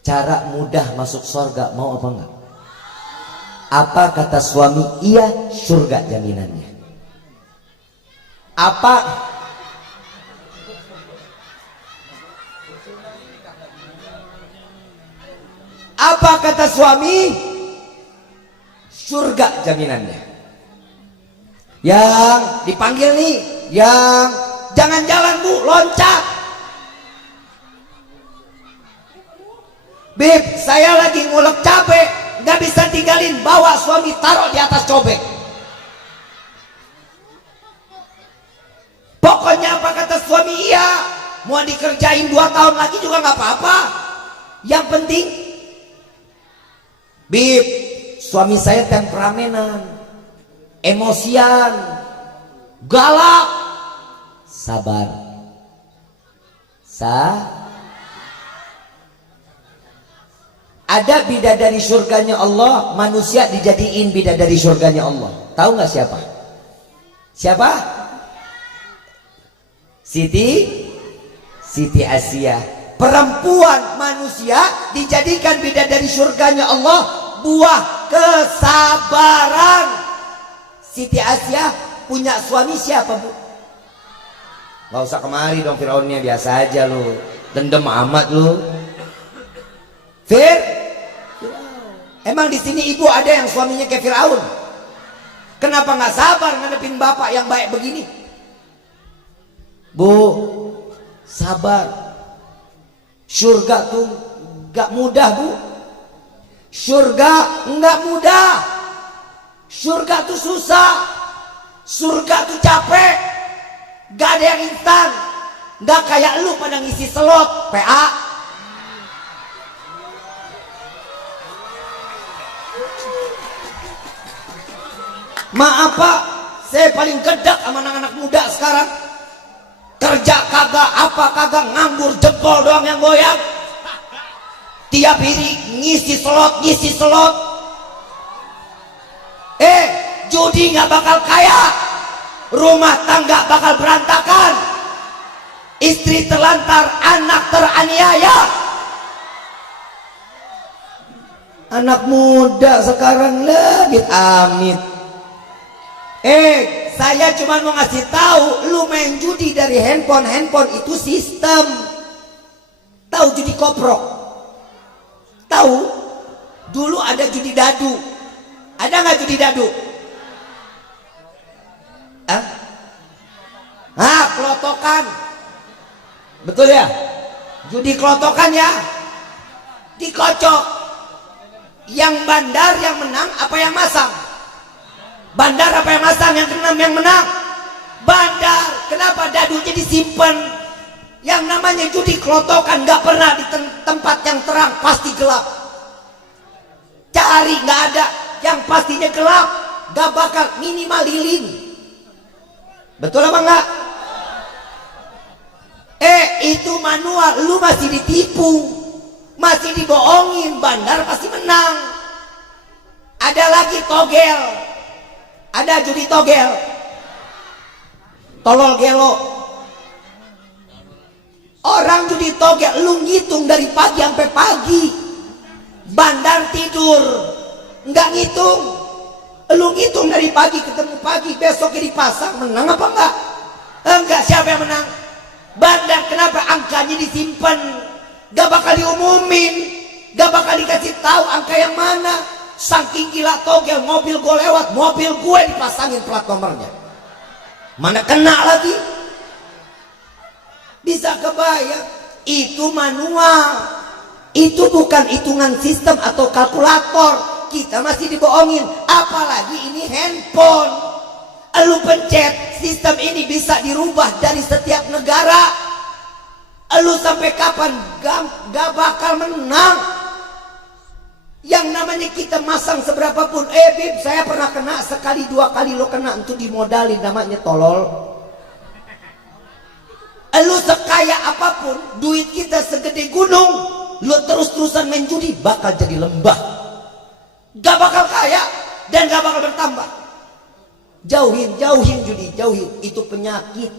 cara mudah masuk surga mau apa enggak? Apa kata suami? Iya, surga jaminannya. Apa? Apa kata suami? Surga jaminannya. Yang dipanggil nih, yang jangan jalan Bu, loncat. Bib, saya lagi ngulek cabe, nggak bisa tinggalin, bawa suami taruh di atas cobek. Pokoknya apa kata suami, iya, mau dikerjain 2 tahun lagi juga nggak apa-apa. Yang penting, Bib, suami saya temperamenan, emosian, galak. Sabar. Ada bidadari surganya Allah, manusia dijadiin bidadari surganya Allah. Tahu nggak siapa? Siapa? Siti Asia. Perempuan manusia dijadikan bidadari surganya Allah, buah kesabaran. Siti Asia punya suami siapa, Bu? Gak usah kemari dong, Firaunnya biasa aja lu, dendam amat lu. Emang di sini ibu ada yang suaminya kayak Firaun? Kenapa nggak sabar ngadepin bapak yang baik begini? Bu, sabar. Surga tuh nggak mudah, Bu. Surga nggak mudah. Surga tuh susah. Surga tuh capek. Gak ada yang instan. Gak kayak lu pada ngisi slot PA. Maaf Pak, saya paling gedek sama anak-anak muda sekarang. Kerja kagak, apa kagak, nganggur, jempol doang yang goyang. Tiap hari ngisi slot. Judi gak bakal kaya, rumah tangga bakal berantakan, istri terlantar, anak teraniaya. Anak muda sekarang lebih amit. Saya cuma mau ngasih tahu, lu main judi dari handphone itu sistem. Tahu judi koprok? Tahu? Dulu ada judi dadu. Ada nggak judi dadu? Kelotokan. Betul ya? Judi kelotokan ya? Dikocok. Yang bandar yang menang apa yang masang? Bandar apa yang masang? Yang keenam yang menang? Bandar. Kenapa dadunya disimpan? Yang namanya judi kelotokan gak pernah di tempat yang terang, pasti gelap. Cari gak ada, yang pastinya gelap, gak bakal, minimal lilin. Betul apa enggak? Itu manual, lu masih ditipu, masih dibohongin. Bandar pasti menang. Ada lagi togel. Ada judi togel, tolol gelo. Orang judi togel, lu ngitung dari pagi sampai pagi. Bandar tidur, nggak ngitung. Lu ngitung dari pagi ketemu pagi, besoknya dipasang, menang apa enggak? Enggak, siapa yang menang? Bandar. Kenapa? Angkanya disimpan, gak bakal diumumin, gak bakal dikasih tahu angka yang mana. Saking gila togel, mobil gue lewat, mobil gue dipasangin plat nomornya, mana kena lagi. Bisa kebayang? Itu manual, itu bukan hitungan sistem atau kalkulator. Kita masih dibohongin, apalagi ini handphone. Lu pencet, sistem ini bisa dirubah dari setiap negara. Lu sampai kapan gak bakal menang. Yang namanya kita masang seberapa pun. Bib, saya pernah kena sekali 2 kali, lo kena, itu dimodalin, namanya tolol. Lu sekaya apapun, duit kita segede gunung, lu terus-terusan main judi, bakal jadi lembah. Gak bakal kaya dan gak bakal bertambah. Jauhin judi, jauhin. Itu penyakit.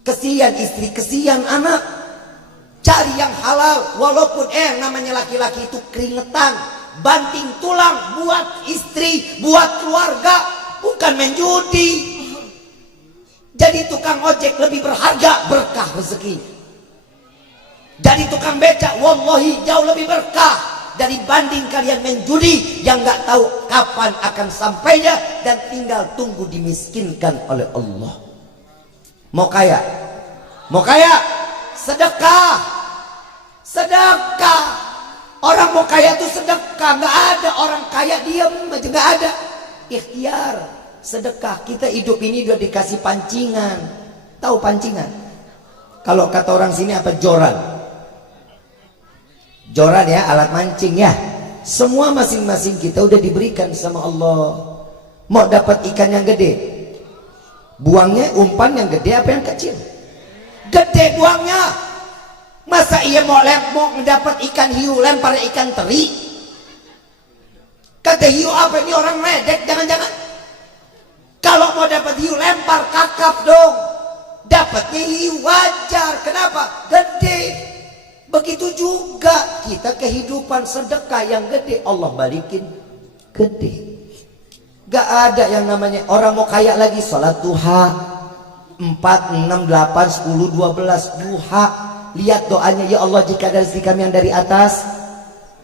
Kesian istri, kesian anak. Cari yang halal. Walaupun namanya laki-laki itu keringetan, banting tulang buat istri, buat keluarga, bukan main judi. Jadi tukang ojek lebih berharga, berkah rezeki. Jadi tukang becak, wallahi jauh lebih berkah dari banding kalian main judi yang nggak tahu kapan akan sampainya dan tinggal tunggu dimiskinkan oleh Allah. Mau kaya? Sedekah. Orang mau kaya itu sedekah, nggak ada orang kaya diam aja, nggak ada. Ikhtiar, sedekah. Kita hidup ini udah dikasih pancingan. Tahu pancingan? Kalau kata orang sini apa, joran? Joran ya, alat mancing ya. Semua masing-masing kita udah diberikan sama Allah. Mau dapat ikan yang gede, buangnya umpan yang gede apa yang kecil? Gede buangnya. Masa iya mau mendapat ikan hiu lempar ikan teri? Kata hiu apa ini, orang medek jangan-jangan? Kalau mau dapat hiu lempar kakap dong. Dapatnya hiu wajar. Kenapa? Gede. Begitu juga kita kehidupan sedekah yang gede, Allah balikin gede. Gak ada yang namanya orang mau kaya lagi salat duha 4, 6, 8, 10, 12 duha. Lihat doanya, ya Allah jika ada rezeki kami yang dari atas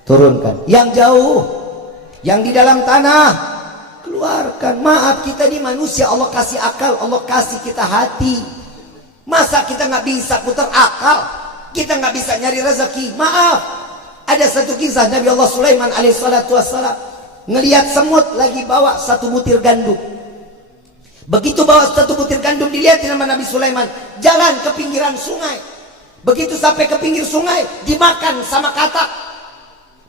turunkan, yang jauh, yang di dalam tanah keluarkan. Maaf, kita ini manusia, Allah kasih akal, Allah kasih kita hati. Masa kita nggak bisa putar akal, kita nggak bisa nyari rezeki? Maaf, ada satu kisah Nabi Allah Sulaiman alaihissalatu wassalam ngelihat semut lagi bawa satu butir gandum. Begitu bawa satu butir gandum, dilihatin sama Nabi Sulaiman, jalan ke pinggiran sungai. Begitu sampai ke pinggir sungai, dimakan sama katak.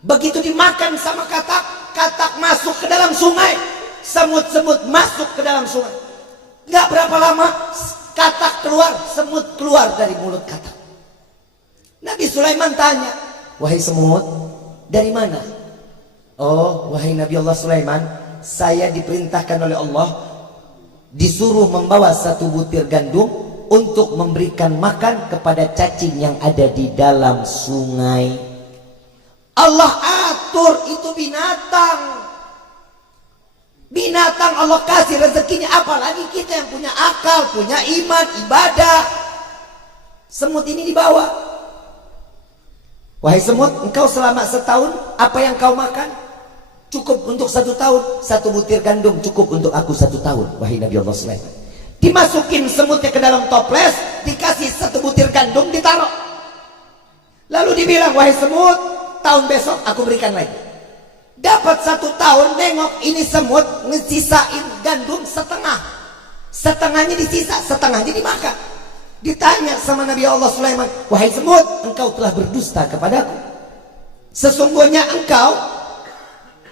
Begitu dimakan sama katak, katak masuk ke dalam sungai, semut-semut masuk ke dalam sungai. Nggak berapa lama, katak keluar, semut keluar dari mulut katak. Nabi Sulaiman tanya, wahai semut, dari mana? Oh, wahai Nabi Allah Sulaiman, saya diperintahkan oleh Allah, disuruh membawa satu butir gandum untuk memberikan makan kepada cacing yang ada di dalam sungai. Allah atur itu binatang. Binatang Allah kasih rezekinya, apalagi kita yang punya akal, punya iman, ibadah. Semut ini dibawa. Wahai semut, engkau selama setahun apa yang kau makan? Cukup untuk 1 tahun. 1 butir gandum cukup untuk aku 1 tahun. Wahai Nabi Allah Sulaiman. Dimasukin semutnya ke dalam toples, dikasih 1 butir gandum, ditaruh. Lalu dibilang, wahai semut, tahun besok aku berikan lagi. Dapat 1 tahun, nengok ini semut ngesisain gandum setengah. Setengahnya disisa, setengahnya dimakan. Ditanya sama Nabi Allah Sulaiman, wahai semut, engkau telah berdusta kepadaku. Sesungguhnya engkau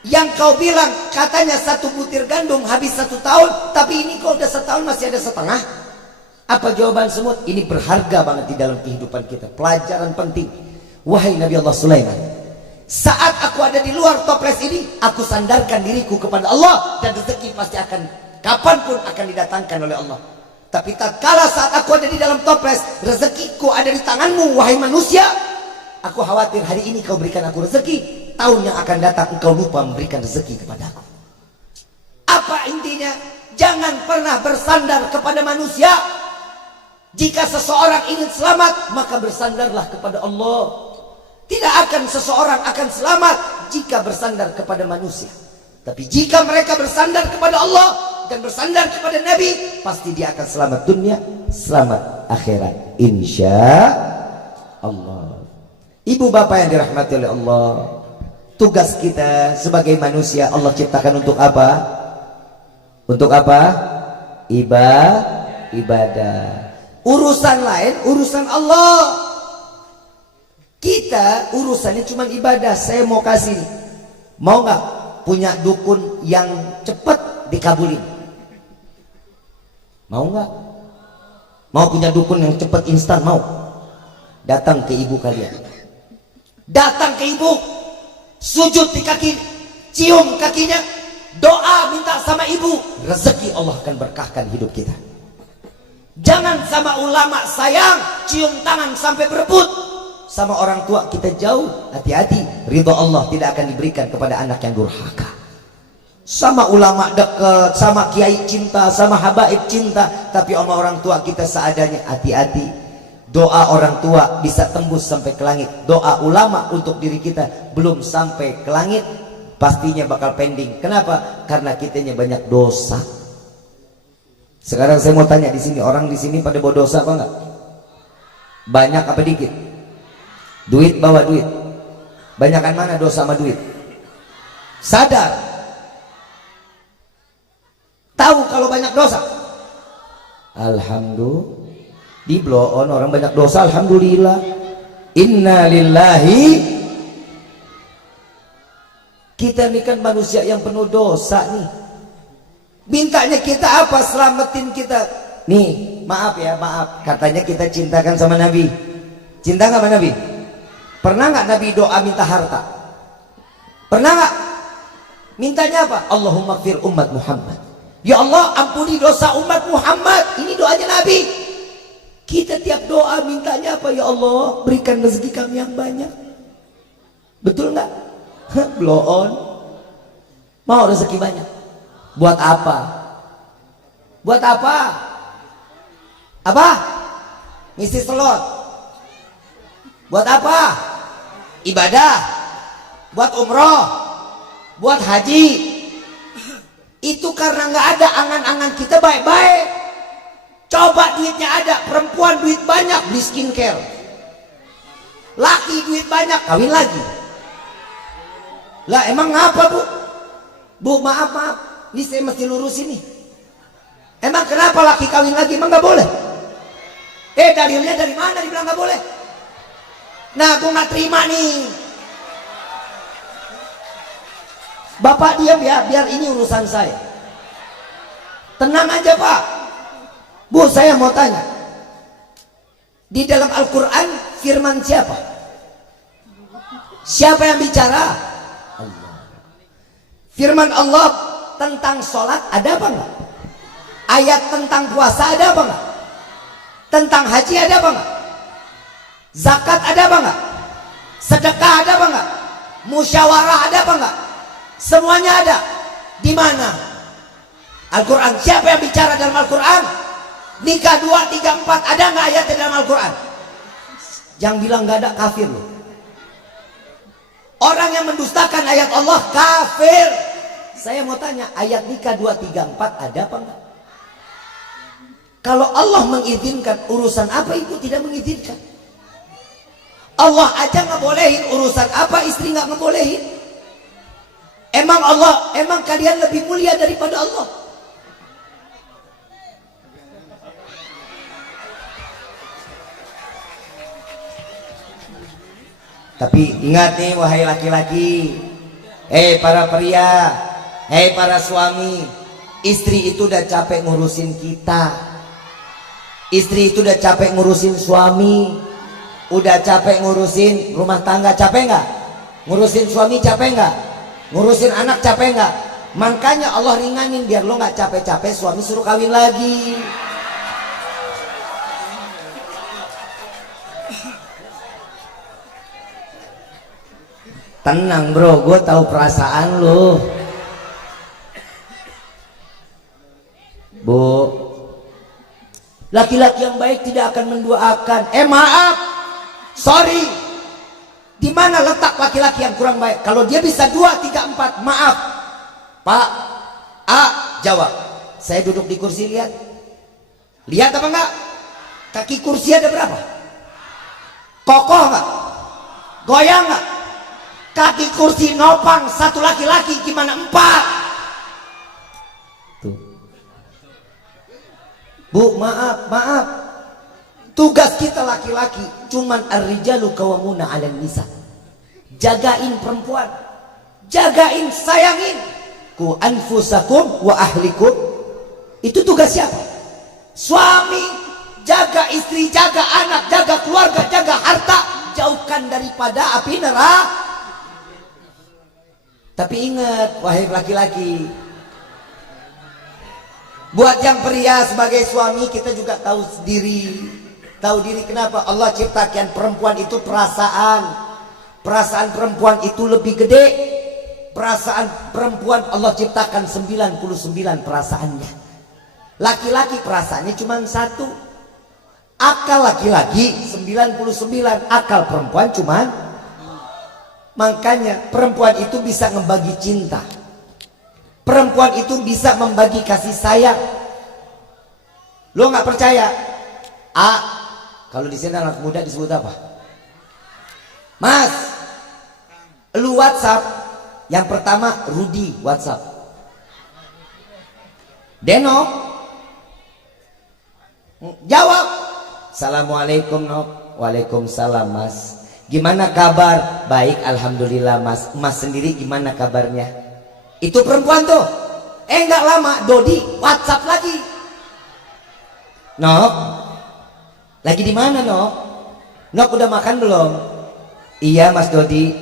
yang kau bilang katanya 1 butir gandum habis 1 tahun, tapi ini kau udah setahun masih ada setengah. Apa jawaban semut? Ini berharga banget di dalam kehidupan kita, pelajaran penting. Wahai Nabi Allah Sulaiman, saat aku ada di luar toples ini, aku sandarkan diriku kepada Allah, dan rezeki pasti akan kapanpun akan didatangkan oleh Allah. Tapi tatkala saat aku ada di dalam toples, rezekiku ada di tanganmu wahai manusia, aku khawatir hari ini kau berikan aku rezeki, tahun yang akan datang engkau lupa memberikan rezeki kepadaku. Apa intinya? Jangan pernah bersandar kepada manusia. Jika seseorang ingin selamat, maka bersandarlah kepada Allah. Tidak akan seseorang akan selamat jika bersandar kepada manusia. Tapi jika mereka bersandar kepada Allah dan bersandar kepada Nabi, pasti dia akan selamat dunia, selamat akhirat, insya Allah. Ibu bapak yang dirahmati oleh Allah, tugas kita sebagai manusia Allah ciptakan untuk apa? Untuk apa? Ibadah. Urusan lain urusan Allah. Kita urusannya cuma ibadah. Saya mau kasih nih, mau nggak punya dukun yang cepat dikabulin? Mau nggak? Mau punya dukun yang cepat instan? Mau? Datang ke ibu kalian, datang ke ibu, sujud di kaki, cium kakinya, doa minta sama ibu, rezeki Allah akan berkahkan hidup kita. Jangan sama ulama sayang, cium tangan sampai berebut. Sama orang tua kita jauh, hati-hati, ridho Allah tidak akan diberikan kepada anak yang durhaka. Sama ulama dekat, sama kiai cinta, sama habaib cinta, tapi sama orang tua kita seadanya, hati-hati. Doa orang tua bisa tembus sampai ke langit, doa ulama untuk diri kita belum sampai ke langit, pastinya bakal pending. Kenapa? Karena kitanya banyak dosa. Sekarang saya mau tanya di sini, orang di sini pada bawa dosa apa enggak? Banyak apa dikit? Duit bawa duit, Banyakan mana dosa sama duit? Sadar. Tahu kalau banyak dosa? Alhamdulillah. Di blow on orang banyak dosa, alhamdulillah. Inna lillahi. Kita ini kan manusia yang penuh dosa nih. Mintanya kita apa? Selamatin kita. Nih, maaf ya, maaf. Katanya kita cintakan sama Nabi. Cinta nggak sama Nabi? Pernah nggak Nabi doa minta harta? Pernah nggak? Mintanya apa? Allahumma gfir umat Muhammad. Ya Allah, ampuni dosa umat Muhammad. Ini doanya Nabi. Kita tiap doa mintanya apa? Ya Allah, berikan rezeki kami yang banyak. Betul nggak? Blow on. Mau rezeki banyak. Buat apa? Buat apa? Apa? Ngisi slot. Buat apa? Ibadah. Buat umroh. Buat haji. Itu karena nggak ada angan-angan kita baik-baik. Coba duitnya ada, perempuan duit banyak beli skincare. Laki duit banyak kawin lagi. Lah emang ngapa bu? Bu maaf, ini saya mesti lurus ini. Emang kenapa laki kawin lagi? Emang nggak boleh? Dalilnya dari mana dibilang nggak boleh? Nah aku nggak terima nih. Bapak diam ya, biar ini urusan saya. Tenang aja Pak. Bu saya mau tanya. Di dalam Al-Quran firman siapa? Siapa yang bicara? Allah. Firman Allah tentang sholat ada apa enggak? Ayat tentang puasa ada apa enggak? Tentang haji ada apa enggak? Zakat ada apa enggak? Sedekah ada apa enggak? Musyawarah ada apa enggak? Semuanya ada. Di mana? Al-Quran. Siapa yang bicara dalam Al-Quran? Nikah 2, 3, 4 ada nggak ayat dalam Al-Quran? Jangan bilang nggak ada, kafir loh. Orang yang mendustakan ayat Allah kafir. Saya mau tanya, ayat nikah 2, 3, 4 ada apa enggak? Kalau Allah mengizinkan, urusan apa ibu tidak mengizinkan? Allah aja nggak bolehin, urusan apa istri nggak ngebolehin? Emang kalian lebih mulia daripada Allah? Tapi ingat nih wahai laki-laki, para pria, para suami, istri itu udah capek ngurusin kita. Istri itu udah capek ngurusin suami, udah capek ngurusin rumah tangga, capek nggak? Ngurusin suami capek nggak? Ngurusin anak capek nggak? Makanya Allah ringanin biar lo nggak capek-capek, suami suruh kawin lagi. Tenang bro, gue tahu perasaan lo. Bu, laki-laki yang baik tidak akan menduakan. Maaf, sorry. Di mana letak laki-laki yang kurang baik? Kalau dia bisa 2, 3, 4, maaf. Pak, jawab. Saya duduk di kursi, lihat. Lihat apa enggak? Kaki kursi ada berapa? Kokoh enggak? Goyang enggak? Kaki kursi nopang, satu laki-laki gimana 4? Tuh. Bu, maaf. Tugas kita laki-laki cuman ar-rijalu qawwamuna 'alan nisa. Jagain perempuan. Jagain, sayangin. Ku anfusakum wa ahlikum. Itu tugas siapa? Suami. Jaga istri, jaga anak, jaga keluarga, jaga harta. Jauhkan daripada api neraka. Tapi ingat wahai laki-laki, buat yang pria sebagai suami kita juga tahu diri. Tahu diri kenapa? Allah ciptakan perempuan itu perasaan. Perasaan perempuan itu lebih gede. Perasaan perempuan Allah ciptakan 99 perasaannya. Laki-laki perasaannya cuma 1. Akal laki-laki 99, akal perempuan cuma. Makanya perempuan itu bisa membagi cinta. Perempuan itu bisa membagi kasih sayang. Lo nggak percaya? Kalau di sini anak muda disebut apa? Mas, Lu WhatsApp, yang pertama Rudi WhatsApp. Deno jawab, Assalamualaikum Nok. Waalaikumsalam Mas. Gimana kabar? Baik alhamdulillah Mas. Mas sendiri gimana kabarnya? Itu perempuan tuh. Enggak lama Dodi WhatsApp lagi. Nok, lagi di mana Nok? Nok udah makan belum? Iya Mas Dodi,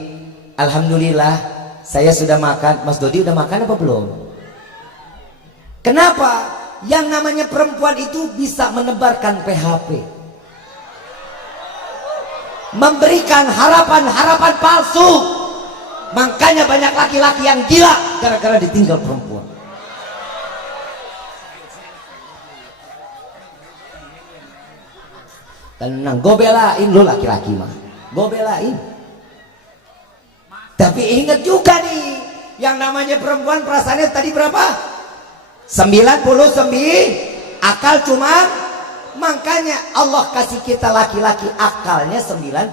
alhamdulillah saya sudah makan. Mas Dodi udah makan apa belum? Kenapa? Yang namanya perempuan itu bisa menebarkan PHP, memberikan harapan-harapan palsu. Makanya banyak laki-laki yang gila gara-gara ditinggal perempuan. Tenang, gue belain lo laki-laki mah, gue belain. Tapi ingat juga nih, yang namanya perempuan perasaannya tadi berapa? 99. Akal cuma, makanya Allah kasih kita laki-laki akalnya 90.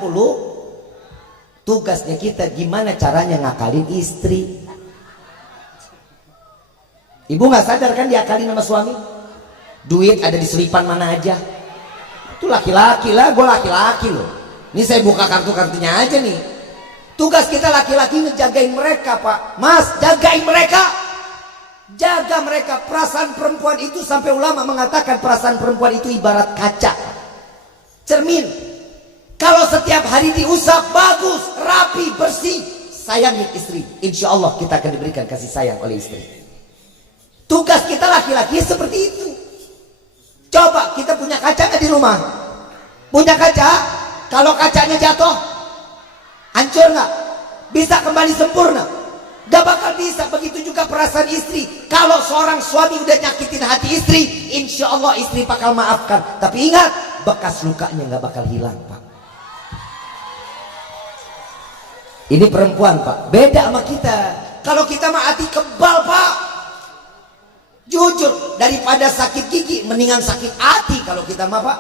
Tugasnya kita gimana caranya ngakalin istri. Ibu nggak sadar kan diakalin sama suami? Duit ada di selipan mana aja. Itu laki-laki lah, gue laki-laki loh. Ini saya buka kartu-kartunya aja nih. Tugas kita laki-laki ngejagain mereka Pak. Mas, jagain mereka. Jaga mereka. Perasaan perempuan itu sampai ulama mengatakan perasaan perempuan itu ibarat kaca, cermin. Kalau setiap hari diusap bagus, rapi, bersih, sayangi istri, insya Allah kita akan diberikan kasih sayang oleh istri. Tugas kita laki-laki seperti itu. Coba kita punya kaca nggak di rumah? Punya kaca? Kalau kacanya jatuh, hancur nggak? Bisa kembali sempurna? Gak bakal bisa. Begitu juga perasaan istri. Kalau seorang suami udah nyakitin hati istri, insya Allah istri bakal maafkan. Tapi ingat, bekas lukanya nggak bakal hilang Pak. Ini perempuan Pak, beda sama kita. Kalau kita mah hati kebal Pak. Jujur, daripada sakit gigi mendingan sakit hati kalau kita mah Pak.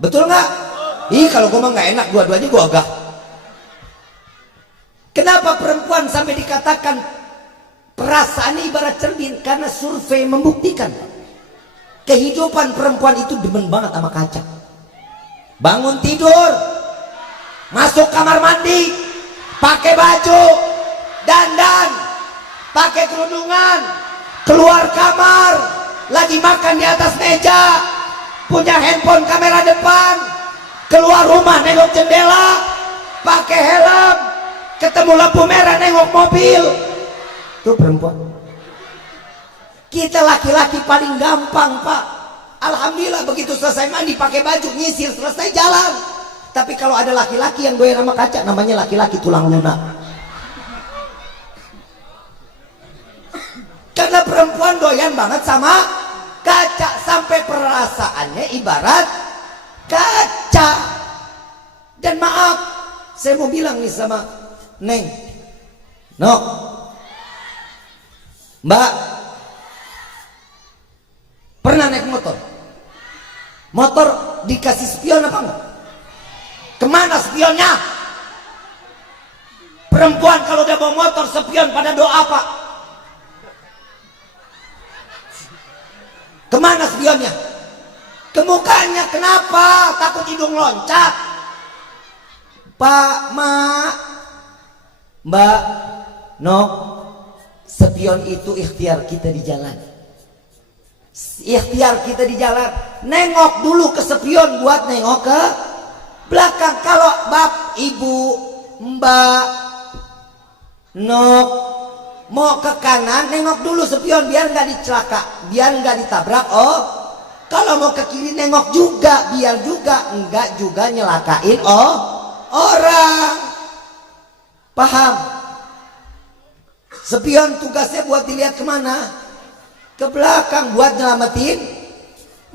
Betul nggak? Ih, kalau gue mah nggak enak, dua-duanya gue agak. Kenapa perempuan sampai dikatakan perasaannya ibarat cermin? Karena survei membuktikan kehidupan perempuan itu demen banget sama kaca. Bangun tidur, masuk kamar mandi, pakai baju, dandan, pakai kerudungan, keluar kamar, lagi makan di atas meja, punya handphone kamera depan, keluar rumah nengok jendela, pakai helm, ketemu lampu merah nengok mobil. Itu perempuan. Kita laki-laki paling gampang Pak. Alhamdulillah begitu selesai mandi pakai baju nyisir selesai jalan. Tapi kalau ada laki-laki yang doyan sama kaca, namanya laki-laki tulang lunak. Karena perempuan doyan banget sama kaca, sampai perasaannya ibarat kaca. Dan maaf, saya mau bilang nih sama Neng, no, Mbak, pernah naik motor? Motor dikasih spion apa enggak? Kemana spionnya? Perempuan kalau udah bawa motor spion pada doa Pak. Kemana spionnya? Ke mukanya. Kenapa? Takut hidung loncat. Pak, Mak, Mbak, no, spion itu ikhtiar kita di jalan. Ikhtiar kita di jalan. Nengok dulu ke spion buat nengok ke belakang. Kalau bab, ibu, mbak, nok, mau ke kanan, nengok dulu spion biar nggak dicelaka, biar nggak ditabrak. Oh, kalau mau ke kiri nengok juga, biar juga nggak juga nyelakain orang. Paham? Spion tugasnya buat dilihat kemana? Ke belakang, buat nyelamatin.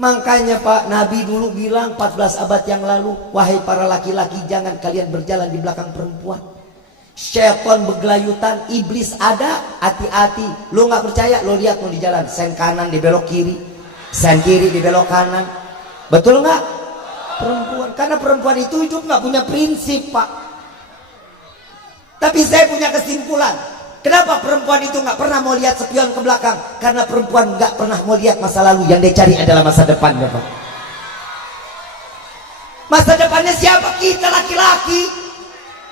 Makanya Pak, Nabi dulu bilang 14 abad yang lalu, wahai para laki-laki, jangan kalian berjalan di belakang perempuan. Syaitan bergelayutan, iblis ada, hati-hati. Lo nggak percaya, lo lihat lo di jalan, sen kanan di belok kiri, sen kiri di belok kanan. Betul nggak? Perempuan, karena perempuan itu hidup nggak punya prinsip Pak. Tapi saya punya kesimpulan. Kenapa perempuan itu nggak pernah mau lihat spion ke belakang? Karena perempuan nggak pernah mau lihat masa lalu. Yang dia cari adalah masa depannya, Pak. Masa depannya siapa? Kita laki-laki.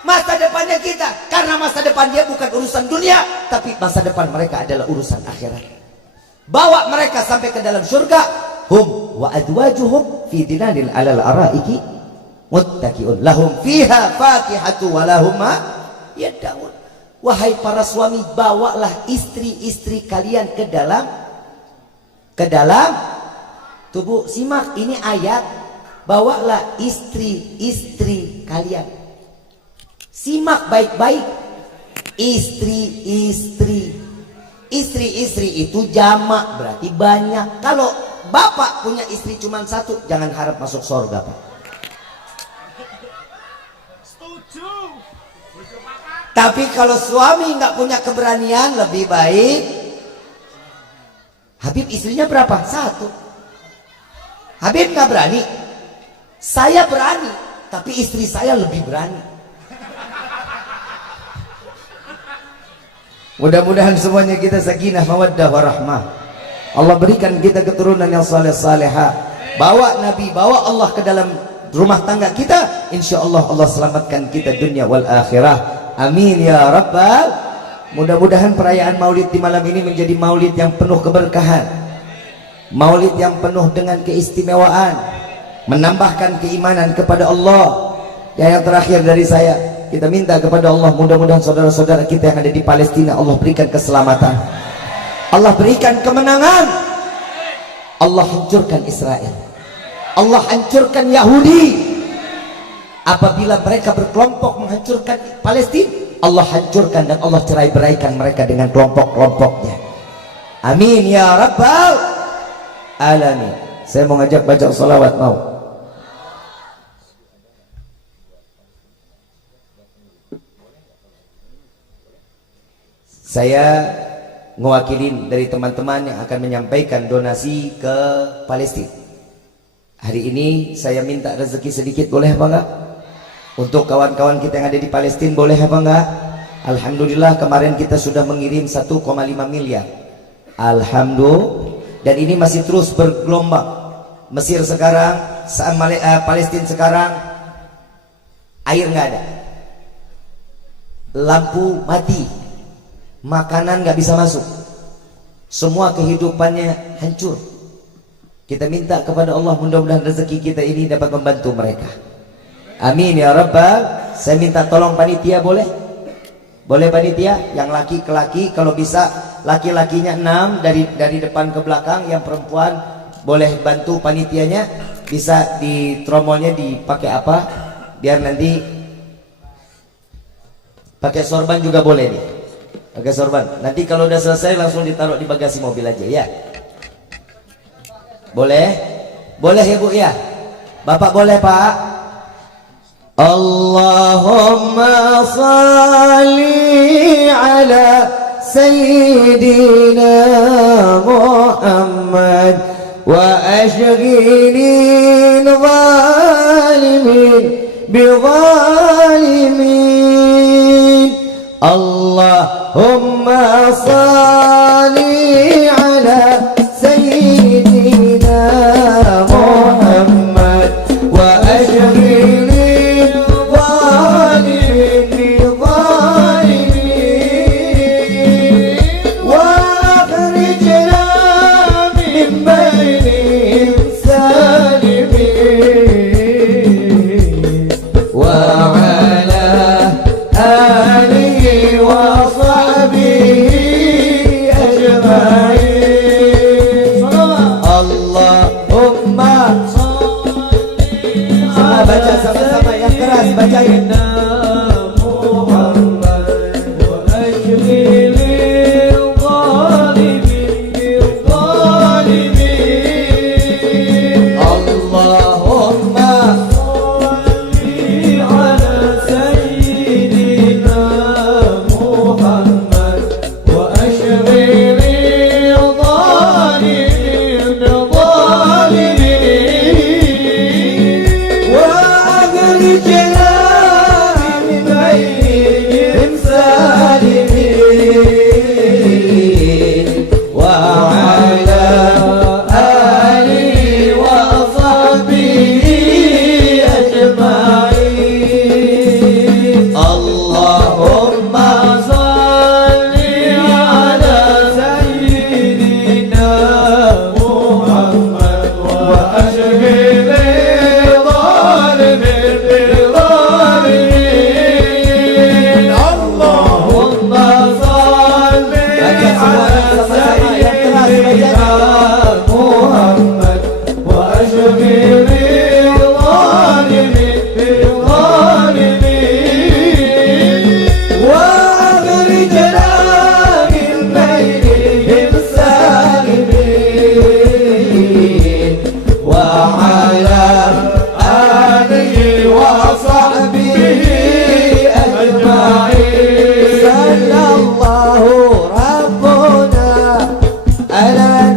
Masa depannya kita. Karena masa depan dia bukan urusan dunia, tapi masa depan mereka adalah urusan akhirat. Bawa mereka sampai ke dalam surga. Hum wa adwajuhum fi dinanil alal araiki muttaqiun lahum fiha fakihatu wa lahum ma yad'un. Wahai para suami, bawalah istri-istri kalian ke dalam tubuh. Simak, ini ayat. Bawalah istri-istri kalian. Simak baik-baik. Istri-istri. Istri-istri itu jamak, berarti banyak. Kalau bapak punya istri cuma satu, jangan harap masuk surga, Pak. Tapi kalau suami nggak punya keberanian, lebih baik. Habib istrinya berapa? Satu. Habib nggak berani. Saya berani, tapi istri saya lebih berani. Mudah-mudahan semuanya kita sakinah, mawaddah, warahmah. Allah berikan kita keturunan yang saleh-salehah. Bawa Nabi, bawa Allah ke dalam rumah tangga kita. Insya Allah Allah selamatkan kita dunia wal akhirah. Amin ya Rabbal. Mudah-mudahan perayaan maulid di malam ini menjadi maulid yang penuh keberkahan, maulid yang penuh dengan keistimewaan, menambahkan keimanan kepada Allah. Yang terakhir dari saya, kita minta kepada Allah, mudah-mudahan saudara-saudara kita yang ada di Palestina, Allah berikan keselamatan, Allah berikan kemenangan, Allah hancurkan Israel, Allah hancurkan Yahudi. Apabila mereka berkelompok menghancurkan Palestina, Allah hancurkan dan Allah cerai-beraikan mereka dengan kelompok-kelompoknya. Amin ya Rabbal alamin. Saya mau ngajak baca salawat, mau? Saya mewakili dari teman-teman yang akan menyampaikan donasi ke Palestina. Hari ini saya minta rezeki sedikit, boleh apa enggak? Untuk kawan-kawan kita yang ada di Palestina, boleh apa enggak? Alhamdulillah kemarin kita sudah mengirim 1,5 miliar. Alhamdulillah. Dan ini masih terus bergelombang. Mesir sekarang, Palestina sekarang, air nggak ada, lampu mati, makanan nggak bisa masuk, semua kehidupannya hancur. Kita minta kepada Allah, mudah-mudahan rezeki kita ini dapat membantu mereka. Amin ya Rabbal. Saya minta tolong panitia, boleh? Boleh panitia? Yang laki ke laki, kalau bisa laki-lakinya 6 dari depan ke belakang, yang perempuan boleh bantu panitianya. Bisa di tromolnya dipakai apa? Biar nanti pakai sorban juga boleh nih. Pakai sorban. Nanti kalau udah selesai langsung ditaruh di bagasi mobil aja ya. Boleh? Boleh ya Bu ya? Bapak boleh Pak? Allahumma salli ala Sayyidina Muhammad wa ashghilil zalimin bizalimin. Allahumma salli ala Sayyidina Muhammad wa ashghilil baca sama-sama yang keras, bacain.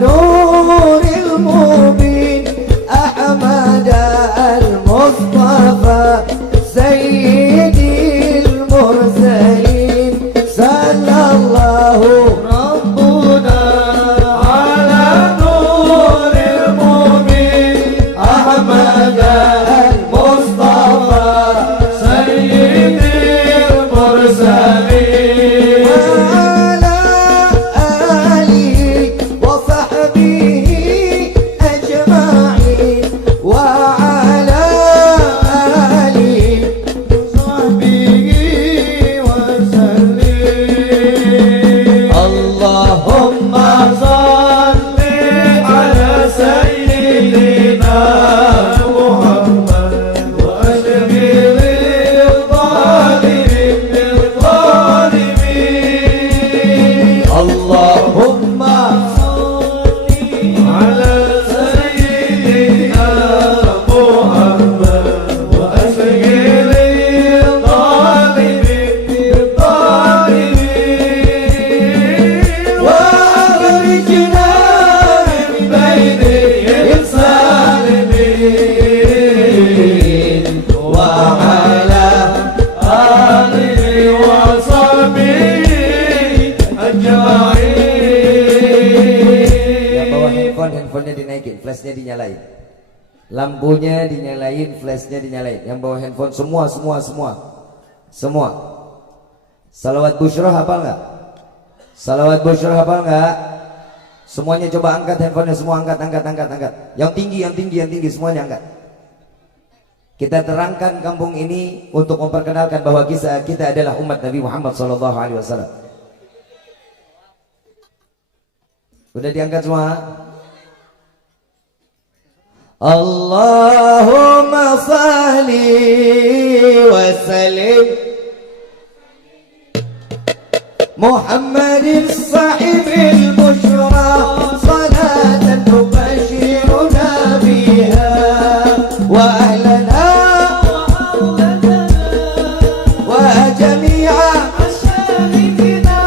نور المبين أحمد المصطفى سيد المرسلين صلى الله ربنا على نور المبين أحمد المصطفى سيد المرسلين وعلى آله وصحبه أجمعين وعلى آله وصحبه وسلم اللهم صل على سيدنا محمد وأشغل الظالمين بالظالمين اللهم صل على سيدنا محمد وأشغل الظالمين بالظالمين وأخرجنا من بين الظالمين وعلى آله وصحبه أجمعين. Bawa handphonenya dinaikin, flashnya dinyalain, lampunya dinyalain, flashnya dinyalain. Yang bawa handphone semua. Salawat Busyrah hafal nggak? Salawat Busyrah hafal nggak? Semuanya coba angkat handphonenya, semua angkat. Yang tinggi, semuanya angkat. Kita terangkan kampung ini untuk memperkenalkan bahwa kita adalah umat Nabi Muhammad SAW. Udah diangkat semua? Allahumma salli wa sallim Muhammadin sahibil bushra salatan tubashiruna biha wa ahlana wa jami'a asyarifina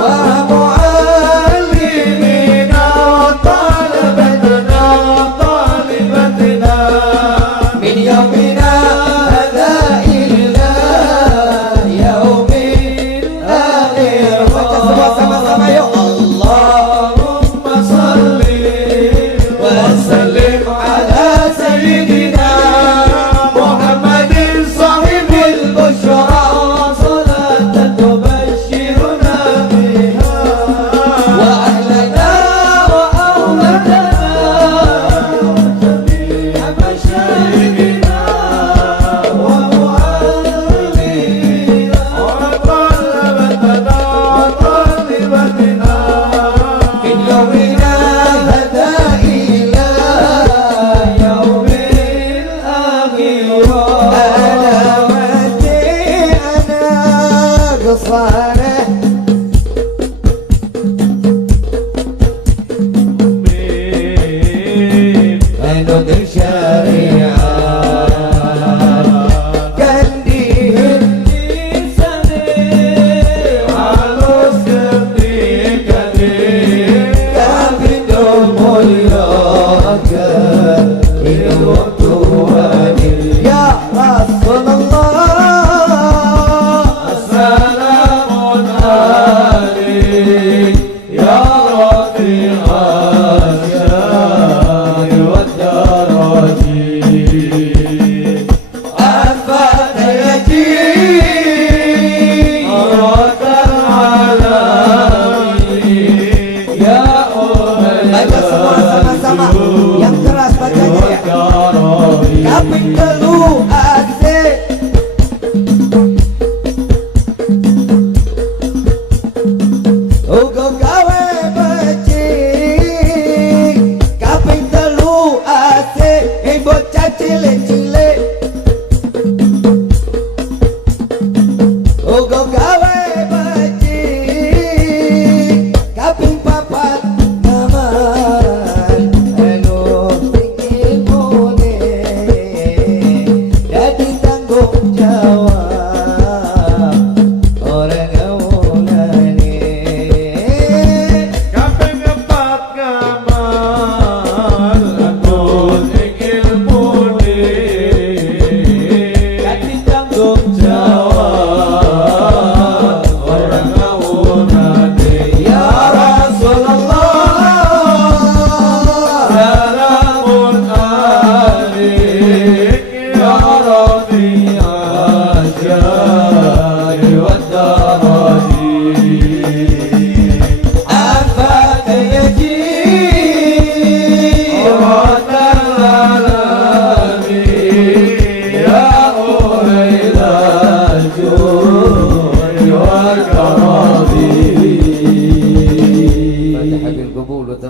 wa muallimina wa talabatana talibatina min yawmina hadha illa yaumil akhir. Baca semua sama-sama yuk. Allahumma salli wa sallim ala sayyidina Muhammadin sahibil bushra salatan tubashiruna biha wa ahlana wa awladana jami'a masyayikhina wa muallimina wa talabatana wa talibatina min yawmina hadha ila yaumil akhir. Ana mati ana qasarah anut syariah kan dihisani halus ketika kabidu muliakan hidup Tuhan. Ya Rasulullah assalamun alaik ya Rafi'al syari wa daraji afata yaji arakan alami ya baca semua sama-sama yang keras bacanya ya. Kaping telu asik ugo gawe becik kaping telu asik bocah cilik-cilik ugo gawe becik kaping papat naman anu bikin mune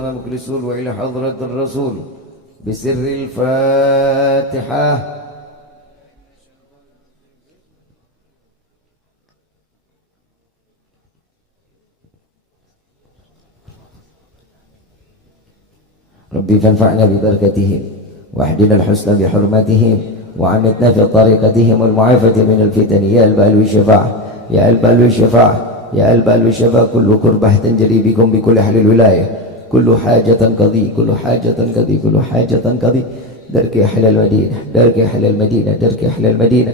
تمام كل سول وإلى حضرة الرسول بسر الفاتحة. ربي فانفعنا ببركتهم واهدنا الحسنى بحرمتهم وعمتنا في طريقتهم والمعافاة من الفتن يا البال والشفاعة يا البال والشفاعة يا البال والشفاعة. كل كربة تنجلي بكم بكل أهل الولاية كل حاجة قضي كل حاجة قضي كل حاجة قضي. درك أهل المدينة درك أهل المدينة درك أهل المدينة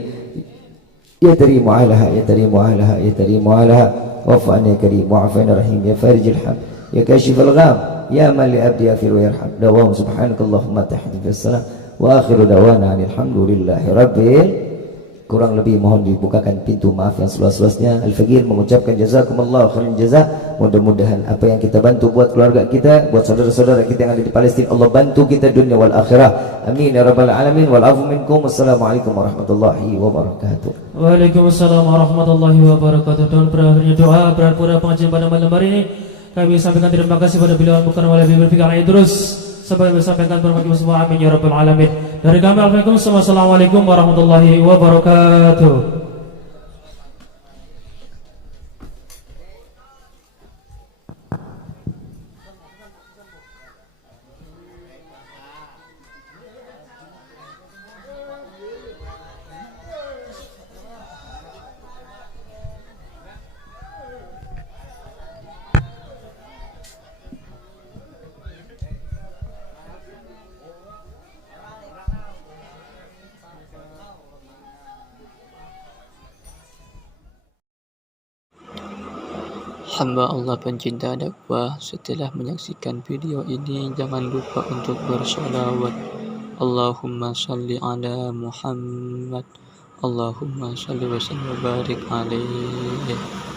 يا كريم علىها يا كريم علىها يا كريم علىها. واعف عنا يا كريم واعف عنا رحيم يا فارج الحم يا كاشف الغام يا من لأبدي يغفر ويرحم. دعواهم سبحانك اللهم تحت في السلام wa akhiru dawana alhamdulillahi rabbil. Kurang lebih mohon dibukakan pintu maaf yang seluas-luasnya. Al-Faqir mengucapkan jazakumullah khairan jaza. Mudah-mudahan apa yang kita bantu buat keluarga kita, buat saudara-saudara kita yang ada di Palestina, Allah bantu kita dunia wal akhirah. Amin ya rabbal alamin. Wal afu minkum. Wassalamualaikum warahmatullahi wabarakatuh. Waalaikumsalam warahmatullahi wabarakatuh. Dan berakhirnya doa berpura pengajian pada malam hari ini, kami sampaikan terima kasih pada beliau bukan oleh berfikir terus sampai disampaikan berbagai semua. Amin ya rabbal alamin. Dari kami Assalamualaikum warahmatullahi wabarakatuh. Hamba Allah pencinta dakwah, setelah menyaksikan video ini jangan lupa untuk bersolawat. Allahumma salli ala Muhammad. Allahumma salli wa sallim wa barik alaihi.